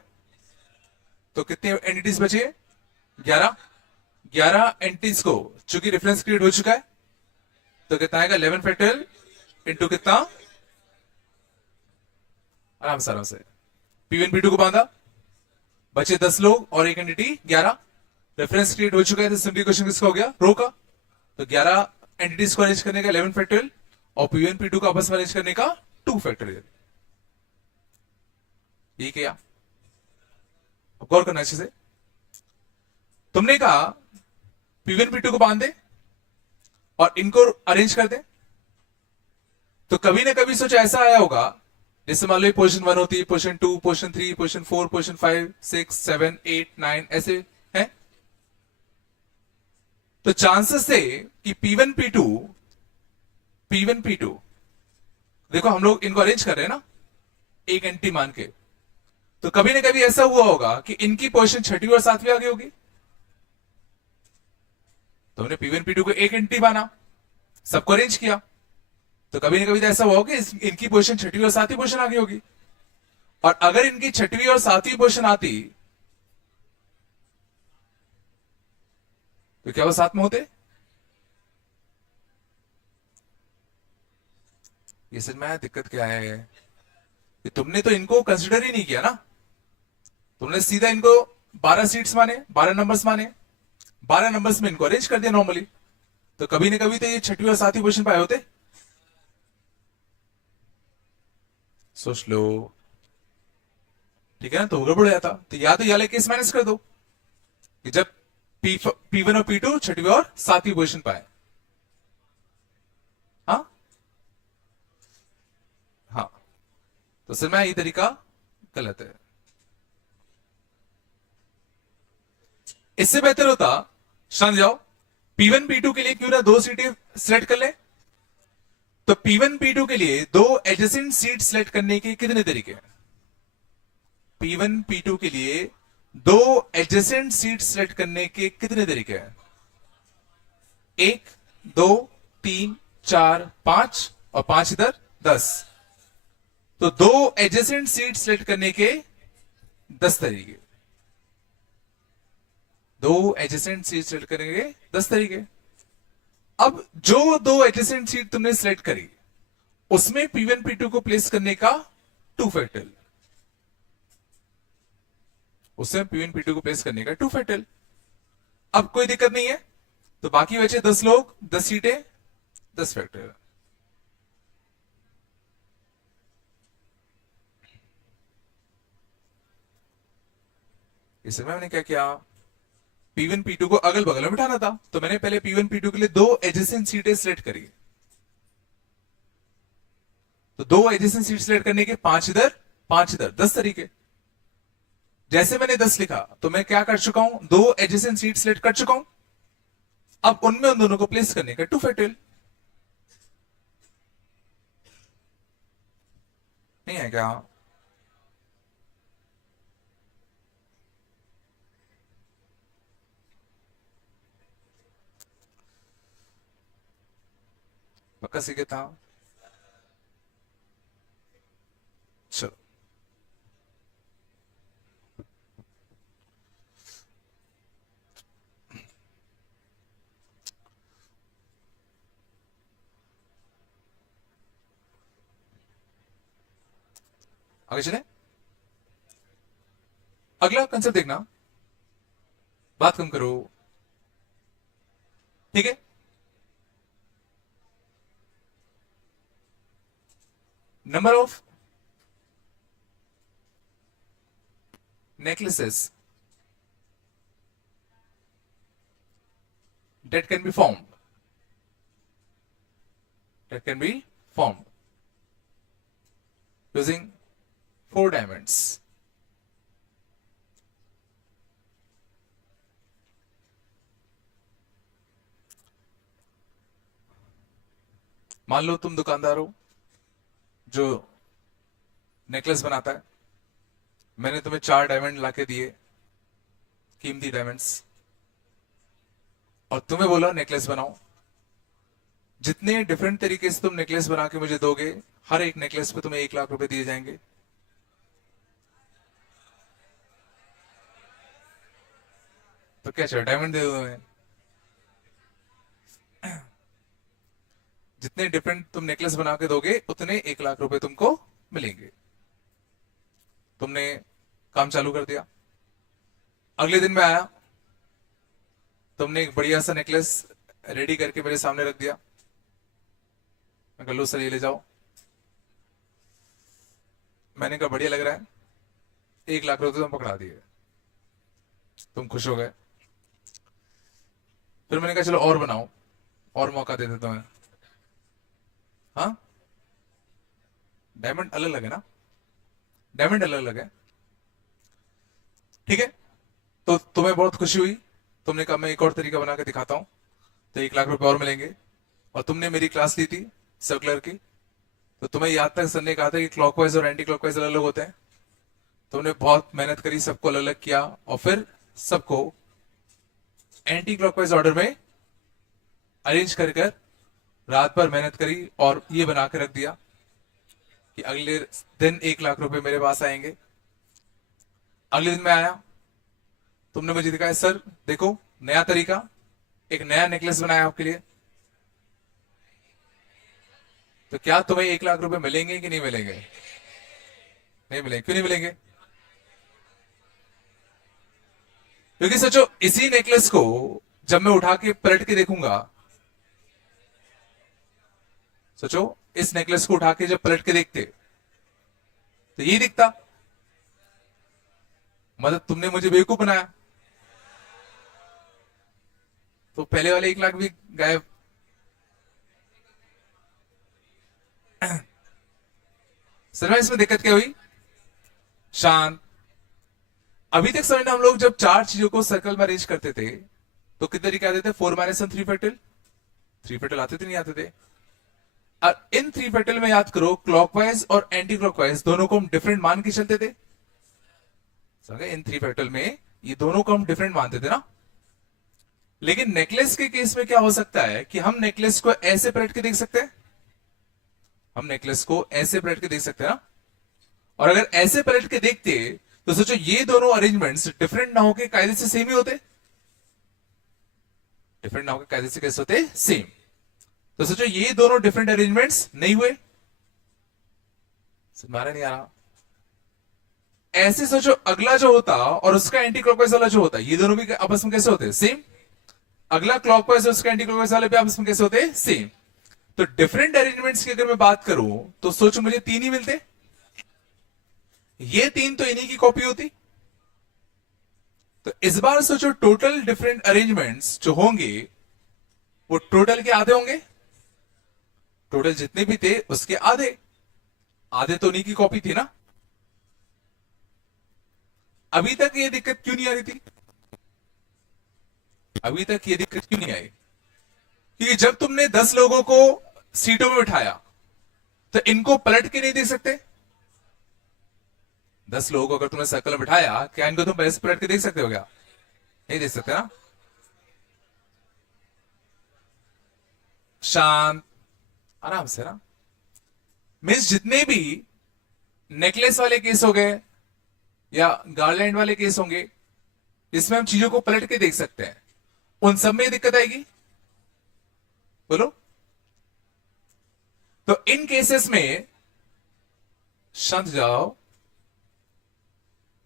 तो कितने एंटिटीज बचे? 11। 11 एंटिटीज को, चूंकि रेफरेंस क्रिएट हो चुका है, तो कितना आएगा? 11 फैक्टोरियल इंटू कितना? आराम से आराम से। P1 P2 को बांधा, बचे 10 लोग और एक एंटिटी 11। रेफरेंस क्रिएट हो चुका है, तो सिंपली क्वेश्चन किसका हो गया? रो का। तो 11 एंटिटीज को अरेंज करने का 11 फैक्टोरियल और P1 P2 को आपस में अरेंज करने का 2 फैक्टोरियल। ये क्या? गौर करना अच्छे से। तुमने कहा P1 P2 को बांध दे और इनको अरेंज कर दे, तो कभी ना कभी सोच ऐसा आया होगा, जैसे मान लो पोजीशन 1 होती है, पोजीशन 2, पोजीशन 3, पोजीशन 4, पोजीशन 5, 6, 7, 8, 9 ऐसे है। तो चांसेस थे कि P1 P2, P1 P2, देखो हम लोग इनको अरेंज कर रहे हैं ना एक एंटी मान के, तो कभी ना कभी ऐसा हुआ होगा कि इनकी पोजीशन 6वीं और 7वीं आ गई होगी। तो हमने P1 P2 को एक एंटी माना, सबको अरेंज किया, तो कभी ना कभी तो ऐसा हुआ होगा कि इनकी पोजीशन 6वीं और 7वीं पोजीशन आ गई होगी। और अगर इनकी 6वीं और 7वीं पोजीशन आती तो क्या वो साथ में होते? ये समझ में आया दिक्कत क्या है? कि तुमने तो इनको कंसिडर ही नहीं किया ना। तुमने सीधा इनको 12 सीट्स माने, 12 नंबर्स माने, 12 नंबर्स में इनको अरेंज कर दिया नॉर्मली। तो कभी ना कभी तो ये 6वीं और 7वीं पोजीशन पे आए होते। सोच लो, ठीक है ना। तो गड़बड़ हो जाता। तो या तो ये केस माइनस कर दो कि जब P1 और P2 6वीं और 7वीं पोजीशन पाए। हाँ हाँ, तो सर मैं ये तरीका गलत है। इससे बेहतर होता, समझ जाओ, P1 P2 के लिए क्यों ना 2 सीटें सिलेक्ट कर ले। तो P1 P2 के लिए 2 एडजेसेंट सीट सिलेक्ट करने के कितने तरीके हैं? P1 P2 के लिए 2 एडजेसेंट सीट सिलेक्ट करने के कितने तरीके हैं? 1 2 3 4 5 और 5 इधर 10। तो दो एडजेसेंट सीट सिलेक्ट करने के 10 तरीके, दो एडजेसेंट सीट सिलेक्ट करने के 10 तरीके। अब जो दो एडजेसेंट सीट तुमने सिलेक्ट करी उसमें P1 P2 को प्लेस करने का 2 फैक्टर, उसमें P1 P2 को प्लेस करने का 2 फैक्टर। अब कोई दिक्कत नहीं है, तो बाकी बचे 10 लोग, 10 सीटें, 10 फैक्टर। इसमें मैंने क्या किया, P1 P2 को अगल बगल में बिठाना था, तो मैंने पहले P1 P2 के लिए दो एडजेसेंट सीटें सिलेक्ट करी। तो दो एडजेसेंट सीट सिलेक्ट करने के 5 इधर 5 इधर, 10 तरीके। जैसे मैंने 10 लिखा तो मैं क्या कर चुका हूं, दो एडजेसेंट सीट सिलेक्ट कर चुका हूं। अब उनमें उन दोनों को प्लेस करने का 2 फैक्टर। नहीं है क्या? पक्का सीखे था? चलो आगे चले। अगला कंसेप्ट देखना, बात कम करो, ठीक है। Number of necklaces that can be formed, that can be formed using 4 diamonds. मान लो तुम दुकानदार हो जो नेकलेस बनाता है, मैंने तुम्हें 4 डायमंड लाके दिए, कीमती डायमंड्स, और तुम्हें बोला नेकलेस बनाओ। जितने डिफरेंट तरीके से तुम नेकलेस बना के मुझे दोगे, हर एक नेकलेस पे तुम्हें 1 लाख रुपए दिए जाएंगे। तो क्या चाहिए, डायमंड दे दो तुम्हें। जितने डिफरेंट तुम नेकलेस बना के दोगे उतने 1 लाख रुपए तुमको मिलेंगे। तुमने काम चालू कर दिया। अगले दिन मैं आया, तुमने एक बढ़िया सा नेकलेस रेडी करके मेरे सामने रख दिया। मैं कहा लो सर ये ले जाओ। मैंने कहा बढ़िया लग रहा है, 1 लाख रुपए तुम पकड़ा दिए। तुम खुश हो गए। फिर मैंने कहा चलो और बनाओ, और मौका दे देता हूं। हाँ, डायमंड अलग लगे ना, डायमंड अलग लगे, ठीक है। तो तुम्हें बहुत खुशी हुई, तुमने कहा मैं एक और तरीका बना के दिखाता हूं, तो 1 लाख रुपए और मिलेंगे। और तुमने मेरी क्लास ली थी सर्कुलर की, तो तुम्हें याद तक सर ने कहा था कि क्लॉकवाइज और एंटी क्लॉकवाइज अलग अलग होते हैं। तुमने बहुत मेहनत करी, सबको अलग अलग किया, और फिर सबको एंटी क्लॉकवाइज ऑर्डर में अरेंज कर कर रात भर मेहनत करी और ये बना के रख दिया कि अगले दिन 1 लाख रुपए मेरे पास आएंगे। अगले दिन मैं आया, तुमने मुझे दिखाया सर देखो नया तरीका, एक नया नेकलेस बनाया आपके लिए। तो क्या तुम्हें 1 लाख रुपए मिलेंगे कि नहीं मिलेंगे? नहीं मिलेंगे। क्यों नहीं मिलेंगे? क्योंकि सोचो इसी नेकलेस को जब मैं उठा के पलट के देखूंगा, सोचो इस नेकलेस को उठा के जब पलट के देखते तो यही दिखता, मतलब तुमने मुझे बेवकूफ बनाया। तो पहले वाले 1 लाख भी गायब। सर इसमें दिक्कत क्या हुई? शांत। अभी तक समझना, हम लोग जब 4 चीजों को सर्कल में अरेंज करते थे तो कितने तरीके आते थे? 4 - 1 3 फैक्टल, 3 फैक्टल आते थे नहीं आते थे? और इन 3 फैक्टल में याद करो क्लॉकवाइज और एंटी क्लॉकवाइज दोनों को हम डिफरेंट मान के चलते थे। समझे? इन 3 फैक्टल में ये दोनों को हम डिफरेंट मानते थे ना। लेकिन नेकलेस के केस में क्या हो सकता है कि हम नेकलेस को ऐसे पलट के देख सकते हैं, हम नेकलेस को ऐसे पलट के देख सकते हैं ना। और अगर ऐसे पलट के देखते तो सोचो ये दोनों अरेंजमेंट्स डिफरेंट ना होके कायदे से सेम ही होते, डिफरेंट ना होके कायदे से कैसे होते, सेम। तो सोचो ये दोनों डिफरेंट अरेंजमेंट्स नहीं हुए, मारा नहीं आ रहा। ऐसे सोचो अगला जो होता और उसका एंटी क्लॉकवाइज वाला जो होता, ये दोनों भी आपस में कैसे होते, सेम। अगला क्लॉकवाइज और उसका एंटी क्लॉकवाइज वाले भी आपस में कैसे होते, सेम। तो डिफरेंट अरेंजमेंट्स की अगर मैं बात करूं तो सोचो मुझे तीन ही मिलते, ये तीन तो इन्हीं की कॉपी होती। तो इस बार सोचो टोटल डिफरेंट अरेंजमेंट्स जो होंगे वो टोटल के आधे होंगे, टोटल जितने भी थे उसके आधे, आधे तो उन्हीं की कॉपी थी ना। अभी तक ये दिक्कत क्यों नहीं आ रही थी, अभी तक ये दिक्कत क्यों नहीं आई? क्योंकि जब तुमने 10 लोगों को सीटों में बिठाया तो इनको पलट के नहीं देख सकते। 10 लोगों को अगर तुमने सर्कल में बिठाया, क्या इनको तुम पहले से पलट के देख सकते हो क्या? नहीं देख सकते ना। शांत, आराम से ना। मीन्स जितने भी नेकलेस वाले केस हो गए या गार्लैंड वाले केस होंगे इसमें हम चीजों को पलट के देख सकते हैं, उन सब में दिक्कत आएगी, बोलो। तो इन केसेस में, शांत जाओ,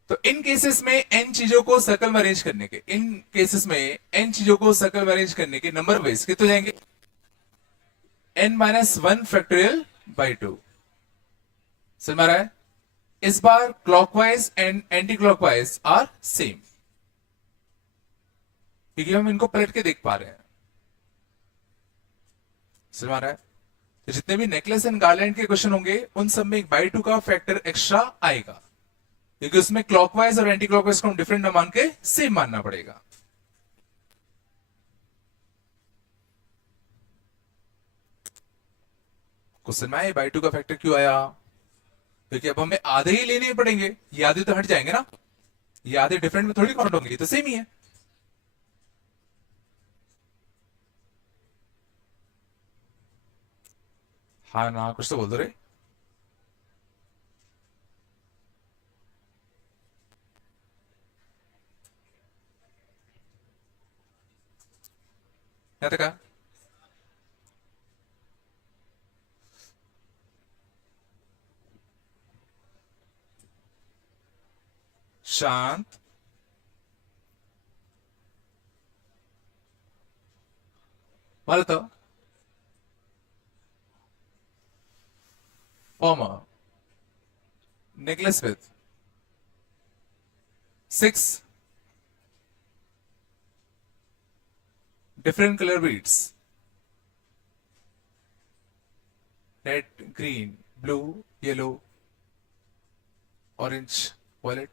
तो इन केसेस में एन चीजों को सर्कल में अरेंज करने के, इन केसेस में एन चीजों को सर्कल में अरेंज करने के नंबर वेज कितने जाएंगे? n-1 फैक्टोरियल/2। समझ में आ रहा है? इस बार clockwise and anticlockwise are same, क्योंकि हम इनको पलट के देख पा रहे हैं। समझ में आ रहा है? तो जितने भी नेकलेस एंड गार्लैंड के क्वेश्चन होंगे उन सब में 1/2 का फैक्टर एक्स्ट्रा आएगा, क्योंकि उसमें क्लॉकवाइज और एंटी क्लॉकवाइज को हम डिफरेंट ना मान के सेम मानना पड़ेगा। क्वेश्चन में आए 2 का फैक्टर क्यों आया? क्योंकि अब हमें आधे ही लेने पड़ेंगे, ये आधे तो हट जाएंगे ना, ये आधे डिफरेंट में थोड़ी काउंट होंगे, ये तो सेम ही है। हाँ ना, कुछ तो बोल दो रे। क्या तक? शांत, बोलतो farmer necklace with 6 different color beads, red, green, blue, yellow, orange, violet।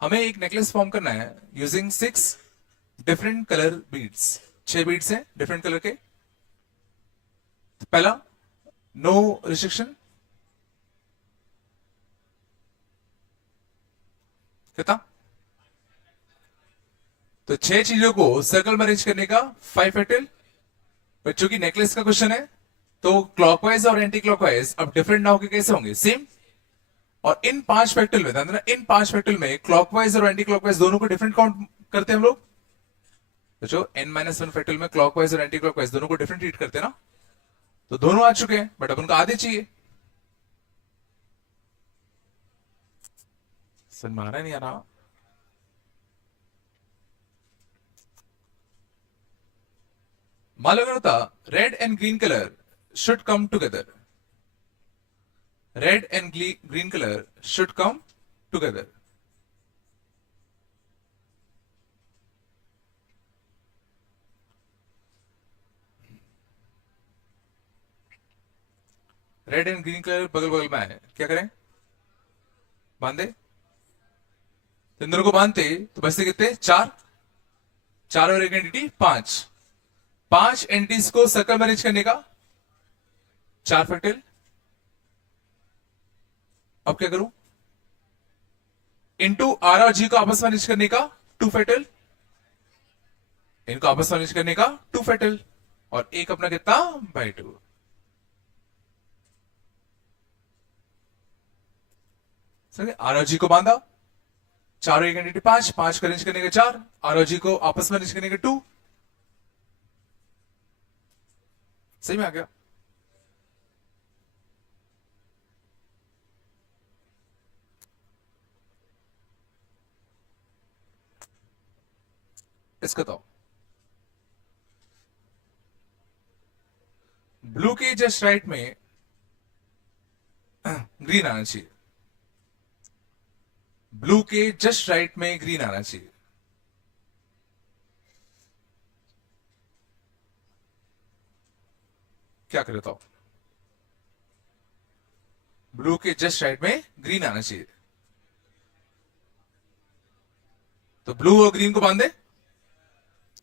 हमें एक नेकलेस फॉर्म करना है using 6 different colour beads, 6 beads हैं डिफरेंट कलर के। तो पहला, नो रिस्ट्रिक्शन, कितना? तो 6 चीजों को सर्कल में अरेंज करने का 5 फैक्टर। बच्चों की नेकलेस का क्वेश्चन है, तो क्लॉकवाइज और एंटी क्लॉकवाइज अब डिफरेंट ना होकर कैसे होंगे, सेम। और इन 5 फैक्टर में, ध्यान देना, इन 5 फैक्टर में क्लॉकवाइज और एंटी क्लॉकवाइज दोनों को डिफरेंट काउंट करते हैं हम लोग। बच्चों n-1 फैक्टर में क्लॉकवाइज और एंटी क्लॉकवाइज दोनों को डिफरेंट ट्रीट करते हैं ना। तो दोनों आ चुके हैं, बट अब उनको आधे चाहिए। समझ में आ रहा है नहीं आ रहा? मान लो अगर होता red and green colour should come together, red and green colour should come together. Red and green colour बगल बगल में आए, क्या करें? बांधे। तो इन दोनों को बांधते तो बचते कितने? 4। 4 और एक एंटिटी 5। 5 एंटिटीज को सर्कल मैनेज करने का 4 फैक्टर। अब क्या करूं? इनटू आर और जी को आपस में मैनेज करने का 2 फैक्टर, इनको आपस में मैनेज करने का 2 फैक्टर, और एक अपना कितना? 2। सही, आर और जी को बांधा, चारों एक एंटिटी पांच, पांच को अरेंज करने का चार, आर और जी को आपस में अरेंज करने का टू। सही में आ गया। इसका तो ब्लू के जस्ट राइट में ग्रीन आना चाहिए, ब्लू के जस्ट राइट में ग्रीन आना चाहिए। क्या करे तो ब्लू के जस्ट राइट में ग्रीन आना चाहिए, तो ब्लू और ग्रीन को बांधे,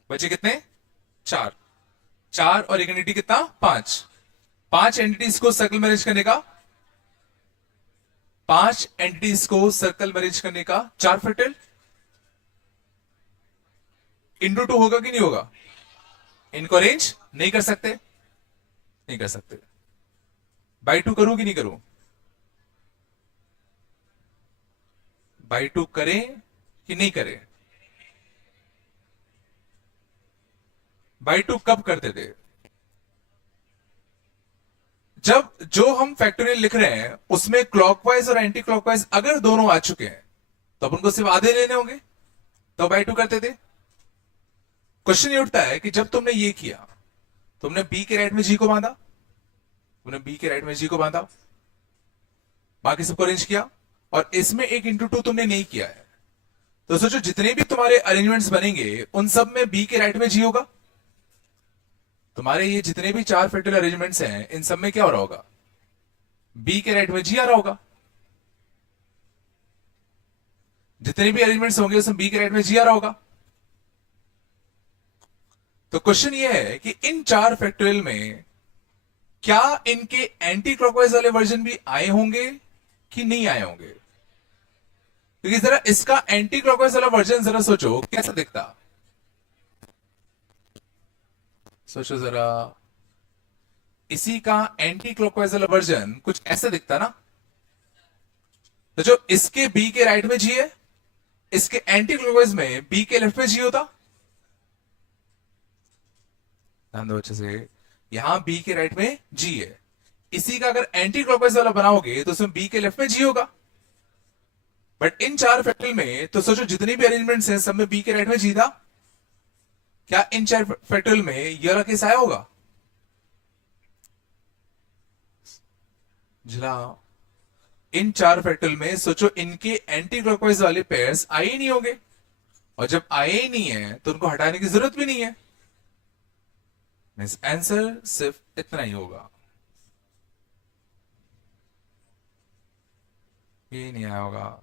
बचे कितने, चार, चार और एक एंटिटी कितना, पांच, पांच एंटिटीज को सर्कल में अरेंज करने का, पांच एंटिटीज को सर्कल में अरेंज करने का चार फैक्टोरियल इंटू टू होगा कि नहीं होगा, इनको अरेंज नहीं कर सकते, नहीं कर सकते, बाई टू करूं कि नहीं करूं, बाई टू करें कि नहीं करें, बाई टू कब करते थे, जब जो हम फैक्टोरियल लिख रहे हैं उसमें क्लॉकवाइज और एंटी क्लॉकवाइज अगर दोनों आ चुके हैं तब उनको सिर्फ आधे लेने होंगे, तो बाई टू करते थे। क्वेश्चन ये उठता है कि जब तुमने ये किया, तुमने बी के राइट में जी को बांधा, तुमने बी के राइट में जी को बांधा, बाकी सबको अरेंज किया, और इसमें एक इंटू टू तुमने नहीं किया है, तो सोचो जितने भी तुम्हारे अरेंजमेंट्स बनेंगे उन सब में बी के राइट में जी होगा, तुम्हारे ये जितने भी चार फैक्टोरियल अरेंजमेंट्स हैं इन सब में क्या हो रहा होगा, बी के राइट में जी आ रहा होगा, जितने भी अरेंजमेंट्स होंगे उसमें बी के राइट में जी आ रहा होगा। तो क्वेश्चन ये है कि इन चार फैक्टोरियल में क्या इनके एंटी क्लॉकवाइज वाले वर्जन भी आए होंगे कि नहीं आए होंगे, क्योंकि जरा इसका एंटी क्लॉकवाइज वाला वर्जन जरा सोचो कैसा दिखता, सोचो जरा, इसी का एंटी क्लॉकवाइज वाला वर्जन कुछ ऐसा दिखता ना, तो जो इसके बी के राइट में जी है, इसके एंटी क्लॉकवाइज में बी के लेफ्ट में जी होता, ध्यान दो अच्छे से, यहां बी के राइट में जी है, इसी का अगर एंटी क्लॉकवाइज वाला बनाओगे तो उसमें बी के लेफ्ट में जी होगा, बट इन चार फैक्टोरियल में तो सोचो जितनी भी अरेंजमेंट्स हैं सब में बी के राइट में जी था, क्या इन चार फैक्टोरियल में ये वाला केस आया होगा, जरा इन चार फैक्टोरियल में सोचो इनके एंटी क्लॉकवाइज वाले पेयर्स आए ही नहीं होंगे, और जब आए ही नहीं है तो उनको हटाने की जरूरत भी नहीं है, मींस आंसर सिर्फ इतना ही होगा, ये नहीं आया होगा।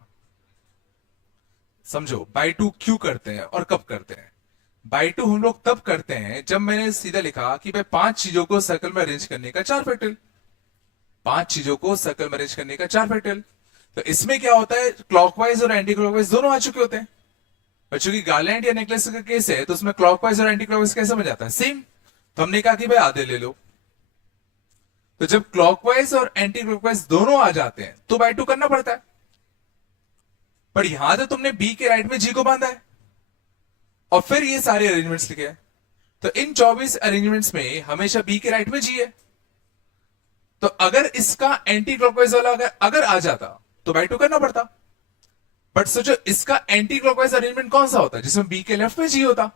समझो बाई टू क्यों करते हैं और कब करते हैं, बाई टू हम लोग तब करते हैं जब मैंने सीधा लिखा कि भाई पांच चीजों को सर्कल में अरेंज करने का चार फैक्टोरियल, पांच चीजों को सर्कल में अरेंज करने का चार फैक्टोरियल, तो इसमें क्या होता है क्लॉकवाइज और एंटी क्लॉकवाइज दोनों आ चुके होते हैं, और चूंकि गार्लैंड या नेकलेस का केस है तो उसमें क्लॉकवाइज और एंटी क्लॉकवाइज कैसे बन जाता है, सेम, तो हमने कहा कि भाई आधे ले लो, तो जब क्लॉकवाइज और एंटी क्लॉकवाइज दोनों आ जाते हैं तो बाई टू करना पड़ता है, पर यहां तो तुमने बी के राइट में जी को बांधा है और फिर ये सारे अरेंजमेंट्स लिखे हैं, तो इन 24 अरेंजमेंट्स में हमेशा बी के राइट में जी है, तो अगर इसका एंटी क्लॉकवाइज वाला अगर आ जाता तो बाई टू करना पड़ता, बट सोचो इसका एंटी क्लॉकवाइज अरेंजमेंट कौन सा होता है जिसमें बी के लेफ्ट में जी होता,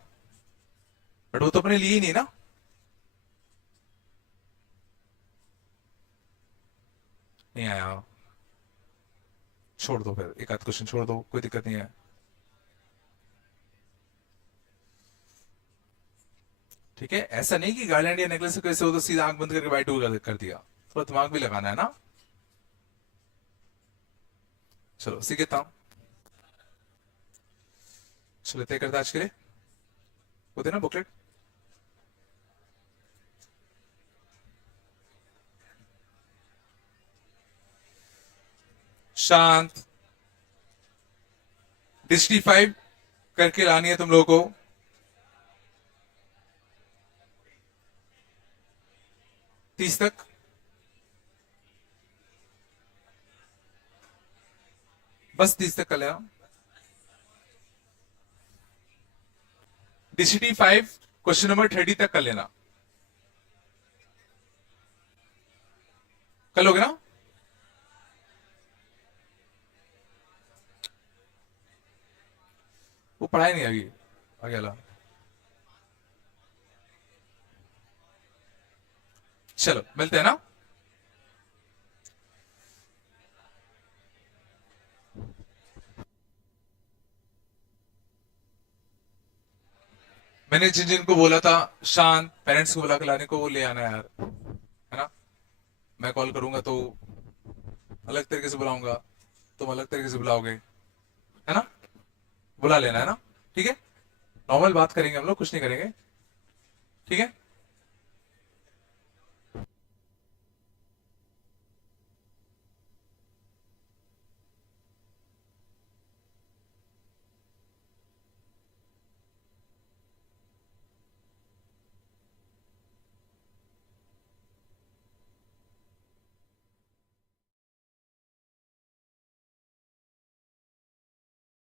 बट वो तो अपने लिए ही नहीं ना, नहीं आया, छोड़ दो फिर, एक आध क्वेश्चन छोड़ दो, कोई दिक्कत नहीं है। ठीक है, ऐसा नहीं कि गार्लैंड या नेकलेस कैसे हो तो सीधा आंख बंद करके बाई टू कर दिया, थोड़ा दिमाग भी लगाना है ना। चलो सीखता हूं, चलो तय करते आज के लिए, वो देना बुकलेट, शांत, डिस्टी 5 करके लानी है तुम लोगों को, 30 तक, बस 30 तक कर लेना। DCT 5 क्वेश्चन नंबर 30 तक कर लेना। कर लोगे ना? वो पढ़ाई नहीं आगे आगे वाला। चलो मिलते हैं ना। मैंने जिन जिन को बोला था शांत पेरेंट्स को बुला के लाने को, वो ले आना यार, है ना। मैं कॉल करूंगा तो अलग तरीके से बुलाऊंगा, तुम अलग तरीके से बुलाओगे, है ना। बुला लेना, है ना। ठीक है, नॉर्मल बात करेंगे हम लोग, कुछ नहीं करेंगे। ठीक है।